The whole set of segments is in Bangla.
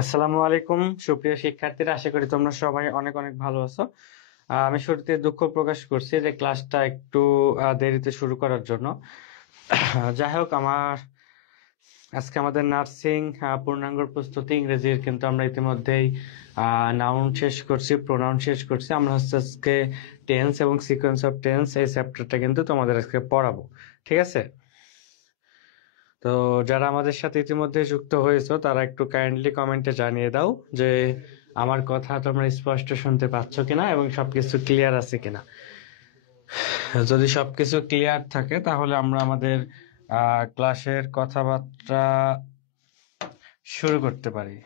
আসসালামু আলাইকুম সুপ্রিয় শিক্ষার্থীরা, আশা করি তোমরা সবাই অনেক অনেক ভালো আছো। আমি শুরুতে দুঃখ প্রকাশ করছি যে ক্লাসটা একটু দেরিতে শুরু করার জন্য। যাই হোক, আজকে আমাদের নার্সিং পূর্ণাঙ্গ প্রস্তুতি ইংরেজির কিন্তু আমরা ইতিমধ্যেই নাউন শেষ করছি, প্রোনাউন শেষ করছি। আমরা আজকে টেন্স এবং সিকোয়েন্স অফ টেন্স এই চ্যাপ্টারটা কিন্তু তোমাদের আজকে পড়াবো, ঠিক আছে? তো যারা আমাদের সাথে ইতিমধ্যে যুক্ত হয়েছো তারা একটু কাইন্ডলি কমেন্টে জানিয়ে দাও যে আমার কথা তোমরা স্পষ্ট শুনতে পাচ্ছ কিনা এবং সবকিছু ক্লিয়ার আছে কিনা। যদি সবকিছু ক্লিয়ার থাকে তাহলে আমরা আমাদের ক্লাসের কথাবার্তা শুরু করতে পারি।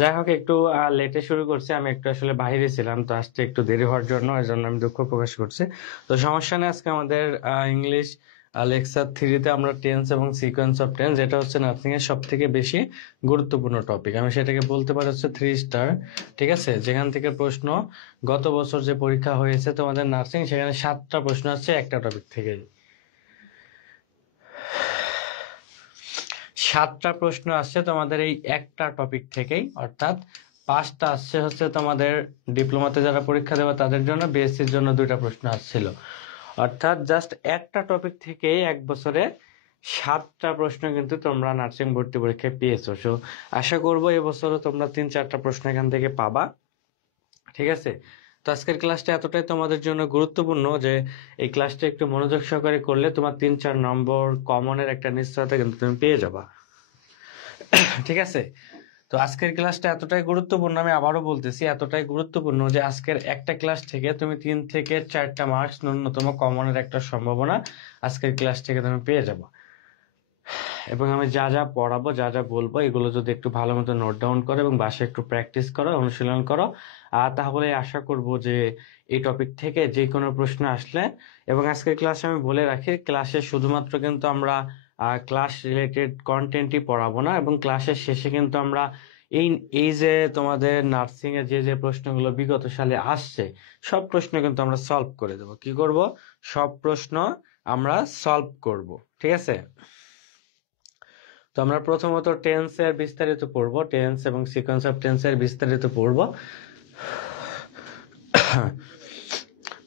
যাই হোক, একটু লেটে শুরু করছি, আমি একটু আসলে বাইরে ছিলাম, তো আসতে একটু দেরি হওয়ার জন্য এই জন্য আমি দুঃখ প্রকাশ করছি। তো সমস্যা নেই, আজকে আমাদের ইংলিশ লেকচার 3-তে আমরা টেন্স এবং সিকোয়েন্স অফ টেন্স, যেটা হচ্ছে নার্সিং এর সব থেকে বেশি গুরুত্বপূর্ণ টপিক, আমি সেটাকে বলতে পারি হচ্ছে 3 স্টার, ঠিক আছে? যেখান থেকে প্রশ্ন গত বছর যে পরীক্ষা হয়েছে তোমাদের নার্সিং, সেখানে 7টা প্রশ্ন আছে একটা টপিক থেকেই। 7টা প্রশ্ন আসছে তোমাদের এই একটা টপিক থেকেই, অর্থাৎ 5টা আসছে হচ্ছে তোমাদের ডিপ্লোমাতে যারা পরীক্ষা দেবে তাদের জন্য, বিএসসির জন্য 2টা প্রশ্ন আসছিল। অর্থাৎ জাস্ট একটা টপিক থেকেই এক বছরে 7টা প্রশ্ন কিন্তু তোমরা নার্সিং ভর্তি পরীক্ষায় পেয়েছো। সো আশা করবো এবছরও তোমরা 3-4টা প্রশ্ন এখান থেকে পাবা, ঠিক আছে? তো আজকের ক্লাসটা এতটাই তোমাদের জন্য গুরুত্বপূর্ণ যে এই ক্লাসটা একটু মনোযোগ সহকারে করলে তোমার 3-4 নম্বর কমনের একটা নিশ্চয়তা কিন্তু তুমি পেয়ে যাবা, ঠিক আছে? তো আজকের ক্লাসটা এতটাই গুরুত্বপূর্ণ, আমি আবারও বলতেছি, এতটাই গুরুত্বপূর্ণ যে আজকের একটা ক্লাস থেকে তুমি 3 থেকে 4টা মার্কস ন্যূনতম কমনের একটা সম্ভাবনা আজকের ক্লাস থেকে তুমি পেয়ে যাবো। এবং আমি যা যা পড়াবো, যা যা বলবো, এগুলো যদি একটু ভালো মতো নোট ডাউন করো এবং বাসায় একটু প্র্যাকটিস করো, অনুশীলন করো, তাহলে আশা করব যে এই টপিক থেকে যে কোনো প্রশ্ন আসলে, এবং আজকের ক্লাসে আমি বলে রাখি, ক্লাসে শুধুমাত্র কিন্তু আমরা ক্লাস রিলেটেড কন্টেন্টই পড়াবো না, এবং ক্লাসের শেষে কিন্তু আমরা এই এই যে তোমাদের নার্সিং এর যে যে প্রশ্নগুলো বিগত সালে আসছে সব প্রশ্ন কিন্তু আমরা সলভ করে দেবো। কি করব? সব প্রশ্ন আমরা সলভ করব, ঠিক আছে? তো আমরা প্রথমত টেন্সের বিস্তারিত পড়ব, টেন্স এবং সিকোয়েন্স অফ টেন্সের বিস্তারিত পড়ব।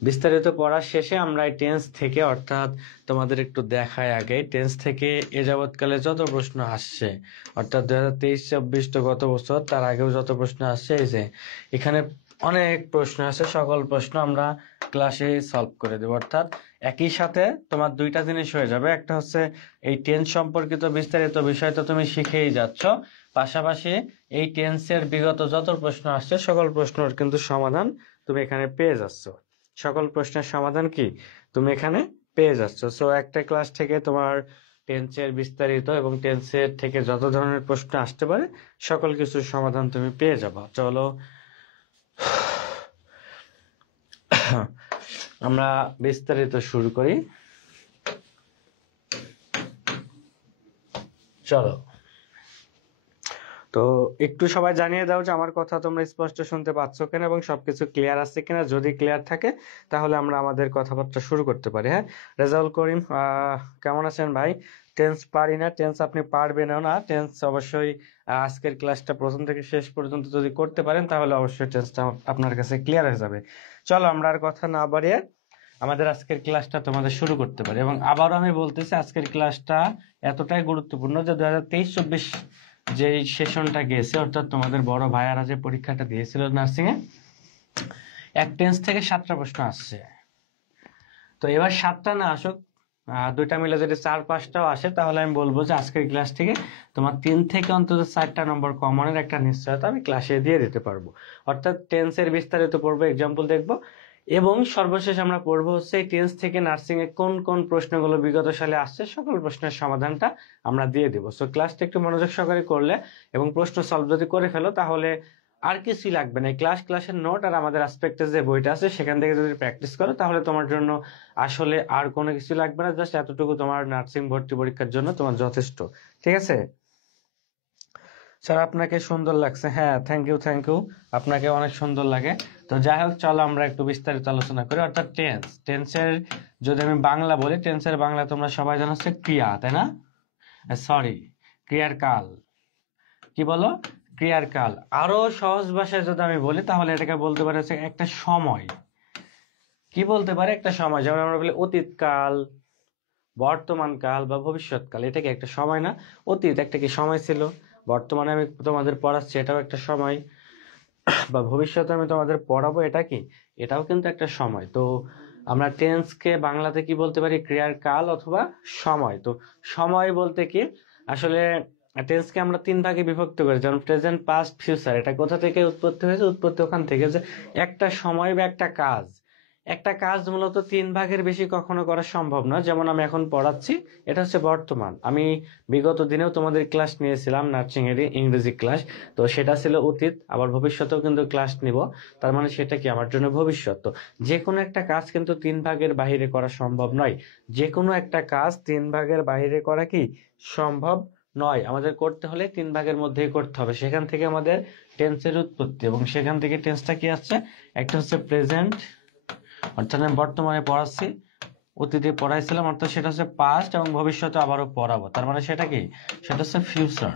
বিস্তারিত পড়ার শেষে আমরা এই টেন্স থেকে, অর্থাৎ তোমাদের একটু দেখায় আগে, টেন্স থেকে এ যাবৎকালে যত প্রশ্ন আসছে, অর্থাৎ 2023-24 তো গত বছর, তার আগেও যত প্রশ্ন আসছে, এই যে এখানে অনেক প্রশ্ন আছে, সকল প্রশ্ন আমরা ক্লাসে সলভ করে দেব। অর্থাৎ একই সাথে তোমার 2টা জিনিস হয়ে যাবে, একটা হচ্ছে এই টেন্স সম্পর্কিত বিস্তারিত বিষয় তো তুমি শিখেই যাচ্ছ, পাশাপাশি এই টেন্সের বিগত যত প্রশ্ন আসছে সকল প্রশ্নের কিন্তু সমাধান তুমি এখানে পেয়ে যাচ্ছ। সকল প্রশ্নের সমাধান কি তুমি এখানে পেয়ে যাচ্ছ। সো একটা ক্লাস থেকে তোমার টেন্সের বিস্তারিত এবং টেন্সের থেকে যত ধরনের প্রশ্ন আসতে পারে সকল কিছুর সমাধান তুমি পেয়ে যাবা। চলো আমরা বিস্তারিত শুরু করি। চলো, তো একটু সবাই জানিয়ে দাও যে আমার কথা তোমরা স্পষ্ট শুনতে পাচ্ছ কিনা এবং সবকিছু ক্লিয়ার আছে কিনা। যদি ক্লিয়ার থাকে তাহলে আমরা আমাদের কথাবার্তা শুরু করতে পারি। হ্যাঁ, রেজাউল করিম কেমন আছেন ভাই? টেন্স পারি না, টেন্স আপনি পারবেনও না। টেন্স অবশ্যই আজকের ক্লাসটা প্রথম থেকে শেষ পর্যন্ত যদি করতে পারেন তাহলে অবশ্যই টেন্সটা আপনার কাছে ক্লিয়ার হয়ে যাবে। চলো আমরা আর কথা না বাড়িয়ে আমাদের আজকের ক্লাসটা তোমাদের শুরু করতে পারি। এবং আবারও আমি বলতেছি আজকের ক্লাসটা এতটাই গুরুত্বপূর্ণ যে 2023-24 যে সেশনটা গেছে, অর্থাৎ তোমাদের বড় ভাইয়ারা যে পরীক্ষাটা দিয়েছিল নার্সিং এ, এক টেন্স থেকে 7টা প্রশ্ন আসছে। তো এবার 7টা না আসুক, দুইটা মিলে যদি 4-5টাও আসে তাহলে আমি বলবো যে আজকের ক্লাস থেকে তোমার 3 থেকে অন্তত 4টা নম্বর কমনের একটা নিশ্চয়তা আমি ক্লাসে দিয়ে দিতে পারবো। অর্থাৎ টেন্সের বিস্তারিত পড়বো, এক্সাম্পল দেখবো, এবং সর্বশেষ আমরা পড়বো হচ্ছে টেন্স থেকে নার্সিং এ কোন কোন প্রশ্নগুলো বিগত সালে আসছে সকল প্রশ্নের সমাধানটা আমরা দিয়ে দেবো। সো ক্লাসটা একটু মনোযোগ সহকারে করলে এবং প্রশ্ন সলভ যদি করে ফেলো তাহলে আর কিছুই লাগবে না। ক্লাসের নোট আর আমাদের অ্যাসপেক্টের যে বইটা আছে সেখান থেকে যদি প্র্যাকটিস করো তাহলে তোমার জন্য আসলে আর কোনো কিছু লাগবে না। জাস্ট এতটুকু তোমার নার্সিং ভর্তি পরীক্ষার জন্য তোমার যথেষ্ট। ঠিক আছে স্যার, আপনাকে সুন্দর লাগছে। হ্যাঁ, থ্যাংক ইউ আপনাকে অনেক সুন্দর লাগে। তো যাই হোক, চলো আমরা একটু বিস্তারিত আলোচনা করি। অর্থাৎ টেন্সের যদি আমি বাংলা বলি, টেন্সের বাংলা তোমরা সবাই জানো হচ্ছে ক্রিয়া, তাই না? সরি, ক্রিয়ার কাল। কি বলো? ক্রিয়ার কাল। আরো সহজ ভাষায় যদি আমি বলি তাহলে এটাকে বলতে পারে হচ্ছে একটা সময়। কি বলতে পারে? একটা সময়। যেমন আমরা বলি অতীত কাল, বর্তমান কাল বা ভবিষ্যৎ কাল। এটা কি একটা সময় না? অতীত একটা কি সময় ছিল, বর্তমানে আমি তোমাদের পড়াচ্ছি এটাও একটা সময়, বা ভবিষ্যতে আমি তোমাদের পড়াবো এটা কি, এটাও কিন্তু একটা সময়। তো আমরা টেন্সকে বাংলাতে কি বলতে পারি? ক্রিয়ার কাল অথবা সময়। তো সময় বলতে কি আসলে টেন্সকে আমরা 3 ভাগে বিভক্ত করি, যেমন প্রেজেন্ট, পাস্ট, ফিউচার। এটা কোথা থেকে উৎপত্তি হয়েছে? উৎপত্তি ওখান থেকে যে একটা সময় বা একটা কাজ মূলত 3 ভাগের বেশি কখনো করা সম্ভব না। যেমন আমি এখন পড়াচ্ছি, এটা হচ্ছে বর্তমান। আমি বিগত দিনেও তোমাদের ক্লাস নিয়েছিলাম নার্সিং এর ইংরেজি ক্লাস, তো সেটা ছিল অতীত। আবার ভবিষ্যতেও কিন্তু ক্লাস নিব, তার মানে সেটা কি আমার জন্য ভবিষ্যৎ। তো যে কোনো একটা কাজ কিন্তু 3 ভাগের বাইরে করা সম্ভব নয়। যে কোনো একটা কাজ 3 ভাগের বাইরে করা কি সম্ভব নয়। আমাদের করতে হলে 3 ভাগের মধ্যেই করতে হবে। সেখান থেকে আমাদের টেন্সের উৎপত্তি, এবং সেখান থেকে টেন্সটা কি আসছে? একটা হচ্ছে প্রেজেন্ট, অর্থাৎ আমি বর্তমানে পড়াচ্ছি, অতীতে পড়াইছিলাম অর্থাৎ সেটা হচ্ছে পাস্ট, এবং ভবিষ্যতে আবারও পড়াবো, তার মানে সেটা কি? সেটা হচ্ছে ফিউচার।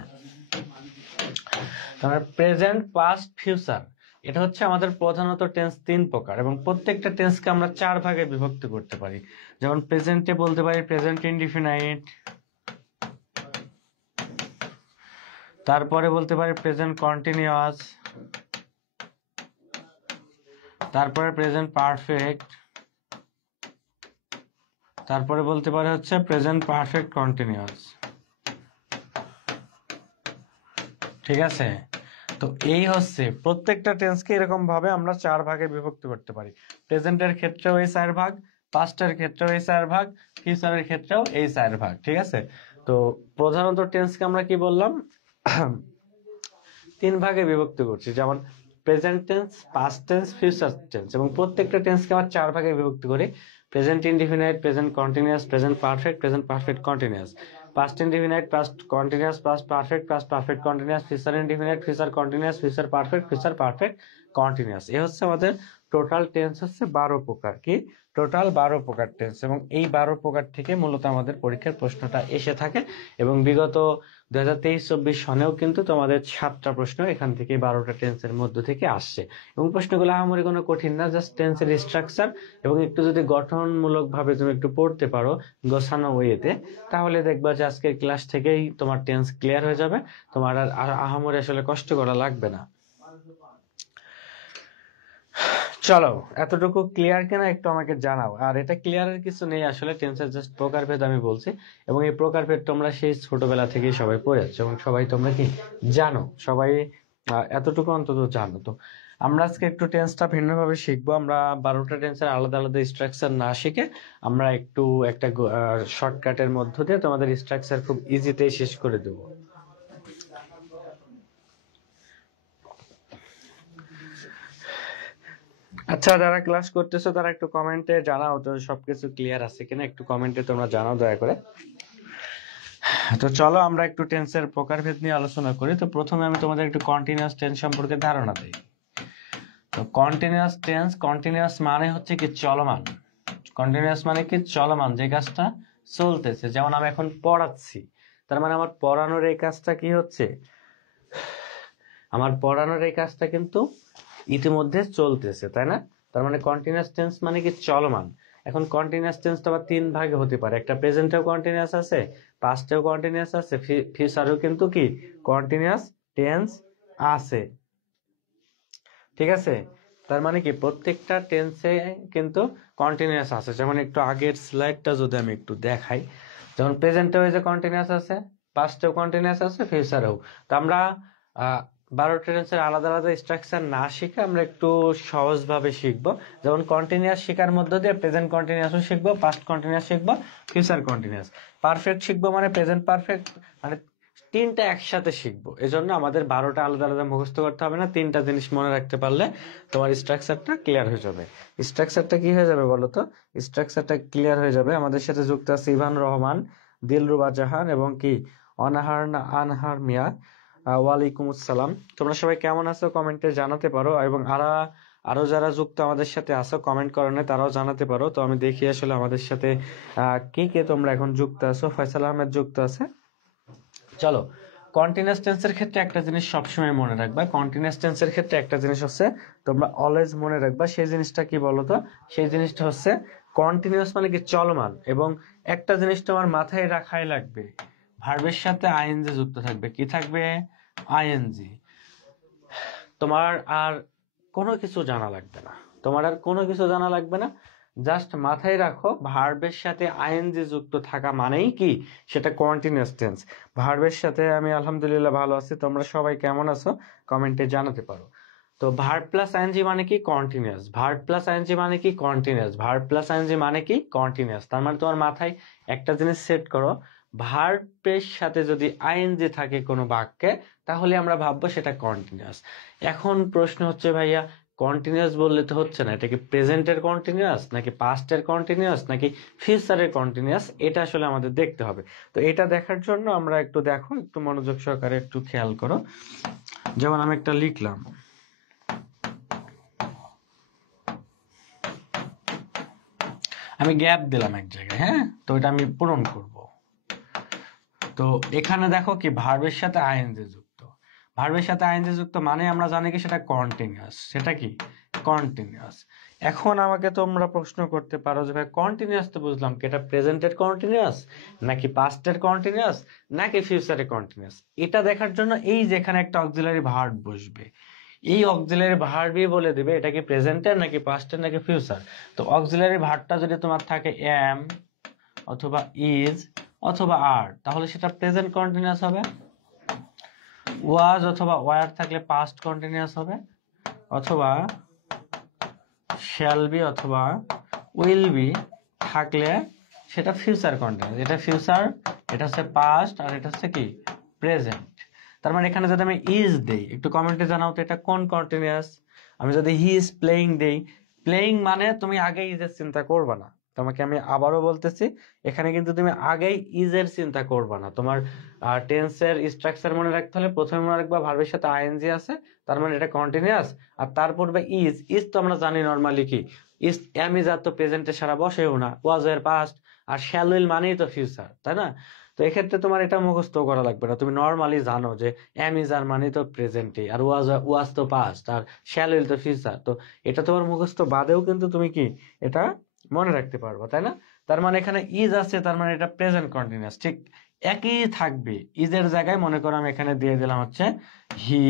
তার মানে প্রেজেন্ট, পাস্ট, ফিউচার। এটা হচ্ছে আমাদের প্রধানত টেন্স 3 প্রকার, এবং প্রত্যেকটা টেন্সকে আমরা 4 ভাগে বিভক্ত করতে পারি। যেমন প্রেজেন্টে বলতে পারি প্রেজেন্ট ইনডিফিনাইট, তারপরে বলতে পারি প্রেজেন্ট কন্টিনিউয়াস, তারপরে প্রেজেন্ট পারফেক্ট, তারপরে বলতে পারে হচ্ছে প্রেজেন্ট পারফেক্ট কন্টিনিউয়াস। ঠিক আছে? তো এই হচ্ছে প্রত্যেকটা টেন্সকে এরকম ভাবে আমরা 4 ভাগে বিভক্ত করতে পারি। প্রেজেন্টের ক্ষেত্রেও এই 4 ভাগ, পাস্টের ক্ষেত্রেও এই 4 ভাগ, ফিউচারের ক্ষেত্রেও এই 4 ভাগ। ঠিক আছে? তো প্রধানত টেন্সকে আমরা কি বললাম? 3 ভাগে বিভক্ত করছি, যেমন present tense, past tense, future tense. এবং প্রত্যেকটা টেন্সকে আমরা 4 ভাগে বিভক্ত করি। Present indefinite, present continuous, present perfect continuous, past indefinite, past continuous, past perfect continuous, future indefinite, future continuous, future perfect continuous. এই হচ্ছে আমাদের টোটাল টেন্স হচ্ছে 12 প্রকার। কি? টোটাল 12 প্রকার টেন্স। এবং এই 12 প্রকার থেকে মূলত আমাদের পরীক্ষার প্রশ্নটা এসে থাকে। এবং বিগত 2023-24 সনেও কিন্তু তোমাদের 7টা প্রশ্ন এখান থেকে 12টা টেন্সের মধ্য থেকে আসছে। এবং প্রশ্নগুলো আহামরি কোনো কঠিন না, জাস্ট টেন্সের স্ট্রাকচার এবং একটু যদি গঠনমূলক ভাবে তুমি একটু পড়তে পারো গোছানো ওয়েতে, তাহলে দেখবা যে আজকের ক্লাস থেকেই তোমার টেন্স ক্লিয়ার হয়ে যাবে। তোমার আর আহামরি আসলে কষ্ট করা লাগবে না। চলো, এতটুকু ক্লিয়ার কিনা একটু আমাকে জানাও। আর এটা ক্লিয়ারের কিছু নেই, আসলে টেন্সের জাস্ট প্রকারভেদ আমি বলছি, এবং এই প্রকারভেদ তোমরা সেই ছোটবেলা থেকেই সবাই পড়েছো এবং সবাই তোমরা কি জানো, সবাই এতটুকু অন্তত জানো। তো আমরা আজকে একটু টেন্সটা ভিন্নভাবে শিখবো। আমরা 12টা টেন্সের আলাদা আলাদা স্ট্রাকচার না শিখে আমরা একটু একটা শর্টকাটের মধ্য দিয়ে তোমাদের স্ট্রাকচার খুব ইজিতেই শেষ করে দেবো। আচ্ছা, যারা ক্লাস করতেছো তারা একটু কমেন্টে জানাও তো সবকিছু ক্লিয়ার আছে কিনা, একটু কমেন্টে তোমরা জানাও দয়া করে। তো চলো আমরা একটু টেন্সের প্রকারভেদ নিয়ে আলোচনা করি। তো প্রথমে আমি তোমাদের একটু কন্টিনিউয়াস টেন্স সম্পর্কে ধারণা দিই। তো কন্টিনিউয়াস টেন্স, কন্টিনিউয়াস মানে হচ্ছে কি চলমান। কন্টিনিউয়াস মানে কি চলমান, যে কাজটা চলতেছে। যেমন আমি এখন পড়াচ্ছি, তার মানে আমার পড়ানোর এই কাজটা কি হচ্ছে, আমার পড়ানোর এই কাজটা কিন্তু ইতিমধ্যে চলতেছে, তাই না? তার মানে কন্টিনিউয়াস টেন্স মানে কি চলমান। এখন কন্টিনিউয়াস টেন্স তো আবার তিন ভাগে হতে পারে, একটা প্রেজেন্টেও কন্টিনিউয়াস আছে, পাস্টেও কন্টিনিউয়াস আছে, ফিউচারেও কিন্তু কি কন্টিনিউয়াস টেন্স আছে, ঠিক আছে? তার মানে কি প্রত্যেকটা টেন্সে কিন্তু কন্টিনিউয়াস আছে। যেমন একটু আগের স্লাইডটা যদি আমি একটু দেখাই, যেমন প্রেজেন্টেও যে কন্টিনিউয়াস আছে, পাস্টেও কন্টিনিউয়াস আছে, ফিউচারেও। তো আমরা 12টা টেন্সের আলাদা আলাদা স্ট্রাকচার না শিখে আমরা একটু সহজভাবে শিখবো। যেমন কন্টিনিউয়াস শেখার মধ্য দিয়ে প্রেজেন্ট কন্টিনিউয়াসও শিখবো, পাস্ট কন্টিনিউয়াস শিখবো, ফিউচার কন্টিনিউয়াস। পারফেক্ট শিখবো মানে প্রেজেন্ট পারফেক্ট, মানে তিনটা একসাথে শিখবো। এজন্য আমাদের 12টা আলাদা আলাদা মুখস্থ করতে হবে না, তিনটা জিনিস মনে রাখতে পারলে তোমার স্ট্রাকচারটা ক্লিয়ার হয়ে যাবে। স্ট্রাকচারটা কি হয়ে যাবে বলো তো? স্ট্রাকচারটা ক্লিয়ার হয়ে যাবে। আমাদের সাথে যুক্ত আছে ইভান রহমান, দিলরুবা জাহান এবং কি অনাহার আনহার মিয়া। ওয়ালাইকুম আসসালাম। তোমরা সবাই কেমন আছো কমেন্টে জানাতে পারো, এবং আরো যারা যুক্ত আমাদের সাথে আছো কমেন্ট করো না, তারাও জানাতে পারো। তো আমি দেখি আসলে আমাদের সাথে কে কে তোমরা এখন যুক্ত আছো। ফয়সাল আহমেদ যুক্ত আছে। চলো, কন্টিনিউয়াস টেন্সের ক্ষেত্রে একটা জিনিস সবসময় মনে রাখবা, কন্টিনিউয়াস টেন্সের ক্ষেত্রে একটা জিনিস হচ্ছে তোমরা অলওয়েজ মনে রাখবা। সেই জিনিসটা কি বলো তো? সেই জিনিসটা হচ্ছে কন্টিনিউয়াস মানে কি চলমান, এবং একটা জিনিস তোমার মাথায় রাখাই লাগবে, ভার্বের সাথে আইএনজি যুক্ত থাকবে। কি থাকবে? আইএনজি। তোমার আর কোনো কিছু জানা লাগবে না, তোমার আর কোনো কিছু জানা লাগবে না। জাস্ট মাথায় রাখো ভার্বের সাথে আইএনজি যুক্ত থাকা মানেই কি সেটা কন্টিনিউয়াস টেন্স। ভার্বের সাথে আমি আলহামদুলিল্লাহ ভালো আছি, তোমরা সবাই কেমন আছো কমেন্টে জানাতে পারো। তো ভার্ব প্লাস আইএনজি মানে কি কন্টিনিউয়াস, ভার্ব প্লাস আইএনজি মানে কি কন্টিনিউয়াস, ভার্ব প্লাস আইএনজি মানে কি কন্টিনিউয়াস। তার মানে তোমার মাথায় একটা জিনিস সেট করো, ভার্বের সাথে যদি আইএনজি থাকে কোনো বাক্যে তাহলে আমরা ভাববো সেটা কন্টিনিউয়াস। এখন প্রশ্ন হচ্ছে ভাইয়া কন্টিনিউয়াস বললে তো হচ্ছে না, এটা কি প্রেজেন্টের কন্টিনিউয়াস নাকি পাস্টের কন্টিনিউয়াস নাকি ফিউচারের কন্টিনিউয়াস, এটা আসলে আমাদের দেখতে হবে। তো এটা দেখার জন্য আমরা একটু দেখো, একটু মনোযোগ সহকারে একটু খেয়াল করো। যেমন আমি একটা লিখলাম, আমি গ্যাপ দিলাম এক জায়গায়, হ্যাঁ, তো এটা আমি পূরণ করব। তো এখানে দেখো কি ভার্বের সাথে আইএনজি যুক্ত, ভার্বের সাথে আইএনজি যুক্ত মানে আমরা জানি কি সেটা কন্টিনিউয়াস, সেটা কি কন্টিনিউয়াস। এখন আমাকে তোমরা প্রশ্ন করতে পারো যে ভাই কন্টিনিউয়াস তো বুঝলাম কি, এটা প্রেজেন্টের কন্টিনিউয়াস নাকি পাস্টের কন্টিনিউয়াস নাকি ফিউচারের কন্টিনিউয়াস। এটা দেখার জন্য এই যেখানে একটা অক্সিলারি ভার্ব বসবে, এই অক্সিলারি ভার্বই বলে দিবে এটা কি প্রেজেন্টের নাকি পাস্টের নাকি ফিউচার। তো অক্সিলারি ভার্বটা যদি তোমার থাকে এম অথবা ইজ অথবা আর, তাহলে সেটা প্রেজেন্ট কন্টিনিউয়াস হবে। ওয়াজ অথবা ওয়ার থাকলে পাস্ট কন্টিনিউয়াস হবে, অথবা শ্যাল বি অথবা উইল বি থাকলে সেটা ফিউচার কন্টিনিউয়াস। এটা ফিউচার, এটা হচ্ছে পাস্ট, আর এটা হচ্ছে কি প্রেজেন্ট। তার মানে এখানে যদি আমি ইজ দেই, একটু কমেন্টে জানাও তো এটা কোন কন্টিনিউয়াস। আমি যদি হি ইজ প্লেইং দেই, প্লেইং মানে তুমি আগে ইজের চিন্তা করবে না। তোমাকে আমি আবারও বলতেছি, এখানে কিন্তু তুমি আগেই ইজের চিন্তা করবে না। তোমার টেন্সের স্ট্রাকচার মনে রাখতে হলে প্রথমে মনে রাখবা ভার্বের সাথে আইএনজি আছে, তার মানে এটা কন্টিনিউয়াস। আর তার পূর্বে ইজ, ইজ তো আমরা জানি নরমালি কি ইজ, এম ইজ আর তো প্রেজেন্টে সারা বসেও না, ওয়াজ এর পাস্ট, আর শ্যাল উইল মানেই তো ফিউচার, তাই না? তো এক্ষেত্রে তোমার এটা মুখস্থ করা লাগবে না, তুমি নর্মালি জানো যে এম ইজ আর মানে তো প্রেজেন্টে, আর ওয়াজ তো পাস্ট, আর শ্যাল উইল তো ফিউচার। তো এটা তোমার মুখস্থ বাদেও কিন্তু তুমি কি এটা মনে রাখতে পারবো, তাই না? তার মানে এখানে ইজ আছে, তার মানে এটা প্রেজেন্ট কন্টিনিউয়াস, ঠিক একই থাকবে। ইজের জায়গায় মনে করো আমি এখানে দিয়ে দিলাম হচ্ছে he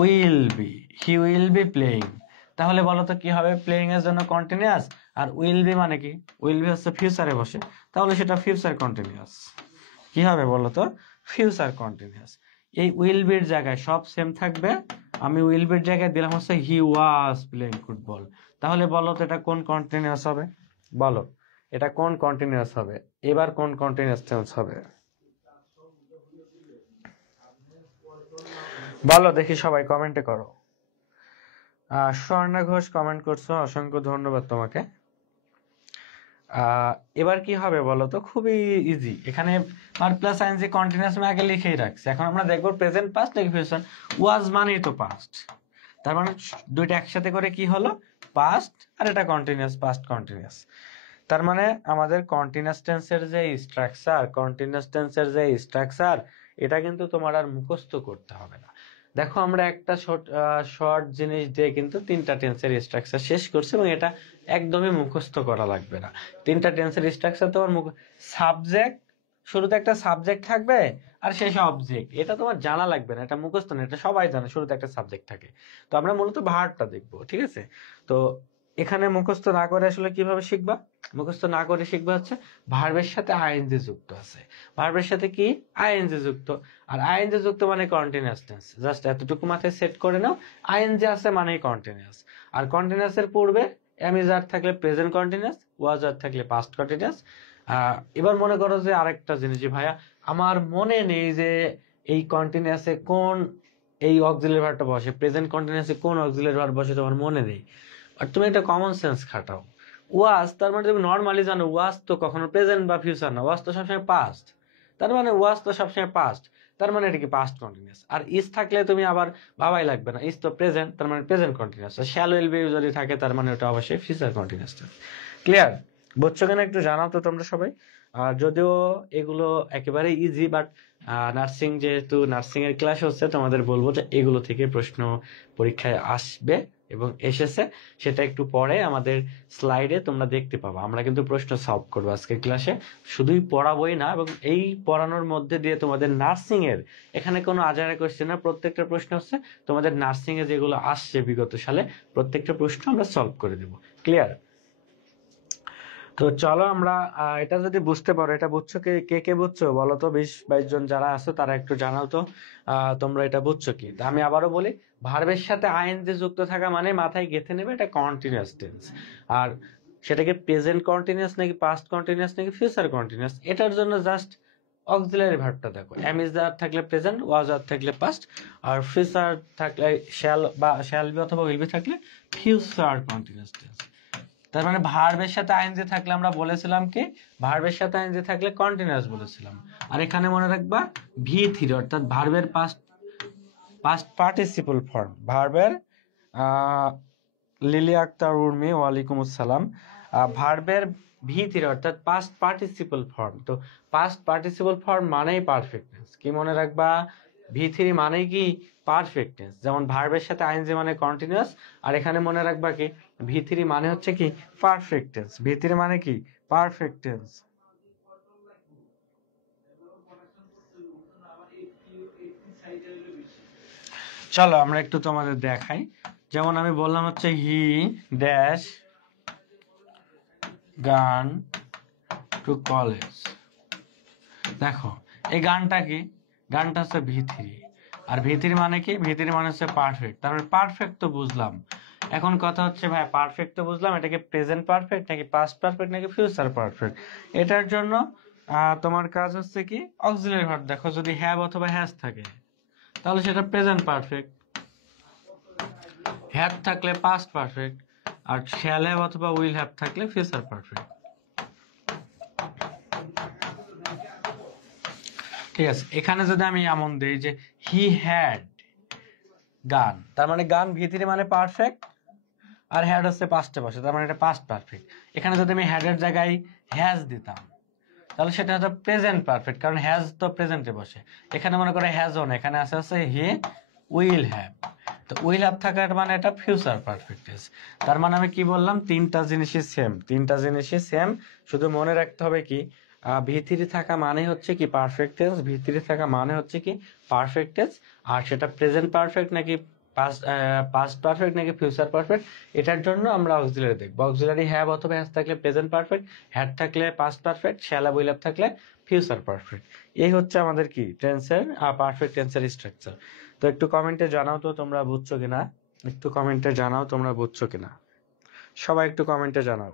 will be, he will be playing. তাহলে বলো তো কি হবে, প্লেইং এর জন্য কন্টিনিউয়াস, আর উইল বি মানে কি, উইল বি হচ্ছে ফিউচারে বসে, তাহলে সেটা ফিউচার কন্টিনিউয়াস। কি হবে বলো তো, ফিউচার কন্টিনিউয়াস। এই উইল বির জায়গায় সব সেম থাকবে, আমি উইল বির জায়গায় দিলাম হচ্ছে হি ওয়াজ প্লেইং ফুটবল। তাহলে বলো তো এটা কোন কন্টিনিউয়াস হবে, বলো এটা কোন কন্টিনিউয়াস হবে, এবার কোন কন্টিনিউয়াস টেন্স হবে বলো দেখি, সবাই কমেন্টে করো। স্বর্ণা ঘোষ কমেন্ট করছো, অসংখ্য ধন্যবাদ তোমাকে। এবার কি হবে বলো তো, খুবই ইজি। এখানে আর প্লাস আইএনজি কন্টিনিউয়াস আমি আগে লিখেই রাখছি। এখন আমরা দেখবো প্রেজেন্ট পাস্ট নাকি ফিউচার। ওয়াজ মানেই তো পাস্ট, তার মানে দুইটা একসাথে করে কি হলো, পাস্ট, আর এটা কন্টিনিউয়াস, পাস্ট কন্টিনিউয়াস। তার মানে আমাদের কন্টিনিউয়াস টেন্সের যে স্ট্রাকচার, এটা কিন্তু তোমার আর মুখস্থ করতে হবে না। দেখো আমরা একটা শর্ট জিনিস দিয়ে কিন্তু তিনটা টেন্সের স্ট্রাকচার শেষ করছি, এবং এটা একদমই মুখস্থ করা লাগবে না। তিনটা টেন্সের স্ট্রাকচার তোমার সাবজেক্ট, শুরুতে একটা সাবজেক্ট থাকবে আর শেষে অবজেক্ট, এটা তোমার জানা লাগবে না, এটা মুখস্থ না, এটা সবাই জানে শুরুতে একটা সাবজেক্ট থাকে। তো আমরা মূলত ভার্বটা দেখবো, ঠিক আছে? তো এখানে মুখস্থ না করে আসলে কিভাবে শিখবা, মুখস্থ না করে শিখবা হচ্ছে ভার্বের সাথে আইএনজি যুক্ত আছে, ভার্বের সাথে কি আইএনজি যুক্ত, আর আইএনজি যুক্ত মানে কন্টিনিউয়াস টেন্স। জাস্ট এতটুকু মাথায় সেট করে নাও, আইএনজি আছে মানে কন্টিনিউয়াস। আর কন্টিনিউয়াসের পূর্বে এমইজার থাকলে প্রেজেন্ট কন্টিনিউয়াস, ওয়াজার থাকলে পাস্ট কন্টিনিউয়াস। এবার মনে করো যে আরেকটা জিনিস, যে ভাইয়া আমার মনে নেই যে এই কন্টিনিউয়াসে কোন এই অক্সিলারি ভার্বটা বসে, প্রেজেন্ট কন্টিনিউয়াসে কোন অক্সিলারি ভার্ব বসে, তোমার মনে নেই। আর তুমি একটা কমন সেন্স খাটাও, ওয়াজ, তার মানে তুমি নর্মালি জানো ওয়াজ তো কখনো প্রেজেন্ট বা ফিউচার না, ওয়াজ তো সবসময় পাস্ট। তার মানে ওয়াজ তো সবসময় পাস্ট, তার মানে এটা কি পাস্ট কন্টিনিউয়াস। আর ইজ থাকলে তুমি আবার ভাবাই লাগবে না, ইজ তো প্রেজেন্ট, তার মানে প্রেজেন্ট কন্টিনিউয়াস। আর শ্যাল উইল বি যদি থাকে তার মানে ওটা অবশ্যই ফিউচার কন্টিনিউয়াস। ক্লিয়ার? বুঝছো কিনা একটু জানাও তো তোমরা সবাই। যদিও এগুলো একেবারে ইজি, বাট নার্সিং, যেহেতু নার্সিং এর ক্লাস হচ্ছে, তোমাদের বলবো যে এগুলো থেকে প্রশ্ন পরীক্ষায় আসবে এবং এসেছে, সেটা একটু পরে আমাদের স্লাইডে তোমরা দেখতে পাবা। আমরা কিন্তু প্রশ্ন সলভ করবো আজকের ক্লাসে, শুধুই পড়াবোই না, এবং এই পড়ানোর মধ্যে দিয়ে তোমাদের নার্সিং এর এখানে কোনো আজারে কোশ্চেন না, প্রত্যেকটা প্রশ্ন হচ্ছে তোমাদের নার্সিং এ যেগুলো আসছে বিগত সালে, প্রত্যেকটা প্রশ্ন আমরা সলভ করে দেবো। ক্লিয়ার? তো চলো আমরা এটা যদি বুঝতে পারো, এটা বুঝছো কে কে কে বুঝছো বলো তো, 20-22 জন যারা আছো তারা একটু জানাও তো তোমরা এটা বুঝছো কি। তা আমি আবারও বলি, ভার্বের সাথে আইএনজি যুক্ত থাকা মানে মাথায় গেঁথে নেবে এটা কন্টিনিউয়াস টেন্স। আর সেটাকে প্রেজেন্ট কন্টিনিউয়াস নাকি পাস্ট কন্টিনিউয়াস নাকি ফিউচার কন্টিনিউয়াস, এটার জন্য জাস্ট অক্সিলারি ভার্বটা দেখো, এম ইজ আর থাকলে প্রেজেন্ট, ওয়াজ আর থাকলে পাস্ট, আর ফিউচার থাকলে শ্যাল বি অথবা উইল বি থাকলে ফিউচার কন্টিনিউয়াস টেন্স। তার মানে ভার্বের সাথে আইএনজি থাকলে আমরা বলেছিলাম কি, ভার্বের সাথে আইএনজি থাকলে কন্টিনিউয়াস বলেছিলাম। আর এখানে মনে রাখবা ভি3, অর্থাৎ ভার্বের পাস্ট পার্টিসিপল ফর্ম, ভার্বের লিলি আক্তার উর্মি ওয়ালাইকুম আসসালাম, ভার্বের ভি3 অর্থাৎ পাস্ট পার্টিসিপল ফর্ম। তো পাস্ট পার্টিসিপল ফর্ম মানেই পারফেক্ট টেন্স। কি মনে রাখবা, ভি3 মানেই কি পারফেক্ট টেন্স। যেমন ভার্বের সাথে আইএনজি মানে কন্টিনিউয়াস, আর এখানে মনে রাখবা কি ভি3 মানে হচ্ছে কি পারফেক্ট টেন্স। ভি3 মানে কি পারফেক্ট টেন্স। চলো আমরা একটু তোমাদের দেখাই। যেমন আমি বললাম হচ্ছে হি ড্যাশ গান টু কলেজ। দেখো এই গানটা কি, গানটা হচ্ছে ভি3, আর ভি3 মানে কি, ভি3 মানে হচ্ছে পারফেক্ট। তারপরে পারফেক্ট তো বুঝলাম, এখন কথা হচ্ছে ভাই পারফেক্ট তো বুঝলাম, এটাকে প্রেজেন্ট পারফেক্ট নাকি পাস্ট পারফেক্ট নাকি ফিউচার পারফেক্ট। এটার জন্য তোমার কাজ হচ্ছে কি অক্সিলারি ভার্ব দেখো, যদি হ্যাভ অথবা হ্যাজ থাকে তাহলে সেটা প্রেজেন্ট পারফেক্ট, হ্যাভ থাকলে পাস্ট পারফেক্ট, আর শ্যাল হ্যাভ অথবা উইল হ্যাভ থাকলে ফিউচার পারফেক্ট। ঠিক আছে, এখানে যদি আমি এমন দেই যে হি হ্যাড গান, তার মানে গান ভি3 মানে পারফেক্ট, আর হ্যাড হচ্ছে পাস্টে বসে, তার মানে এটা পাস্ট পারফেক্ট। এখানে যদি আমি হ্যাডের জায়গায় হ্যাজ দিতাম তাহলে সেটা হতো প্রেজেন্ট পারফেক্ট, কারণ হ্যাজ তো প্রেজেন্টে বসে। এখানে মনে করে হ্যাজ অন, এখানে আছে হচ্ছে হি উইল হ্যাভ, তো উইল হ্যাভ থাকার মানে এটা ফিউচার পারফেক্ট টেন্স। তার মানে আমি কি বললাম, তিনটা জিনিসই সেম, শুধু মনে রাখতে হবে কি ভি3 থাকা মানে হচ্ছে কি পারফেক্ট টেন্স, ভি3 থাকা মানে হচ্ছে কি পারফেক্ট টেন্স। আর সেটা প্রেজেন্ট পারফেক্ট নাকি পাস্ট পারফেক্ট নাকি ফিউচার পারফেক্ট, এটার জন্য আমরা অক্সিলারি দেখবো। অক্সিলারি হ্যাভ অথবা হ্যাজ থাকলে প্রেজেন্ট পারফেক্ট, হ্যাড থাকলে past perfect, shall have will have থাকলে ফিউচার পারফেক্ট। এই হচ্ছে আমাদের কি টেন্সের পারফেক্ট টেন্সের স্ট্রাকচার। তো একটু কমেন্টে জানাও তো তোমরা বুঝছো কিনা, একটু কমেন্টে জানাও তোমরা বুঝছো কিনা, সবাই একটু কমেন্টে জানাও।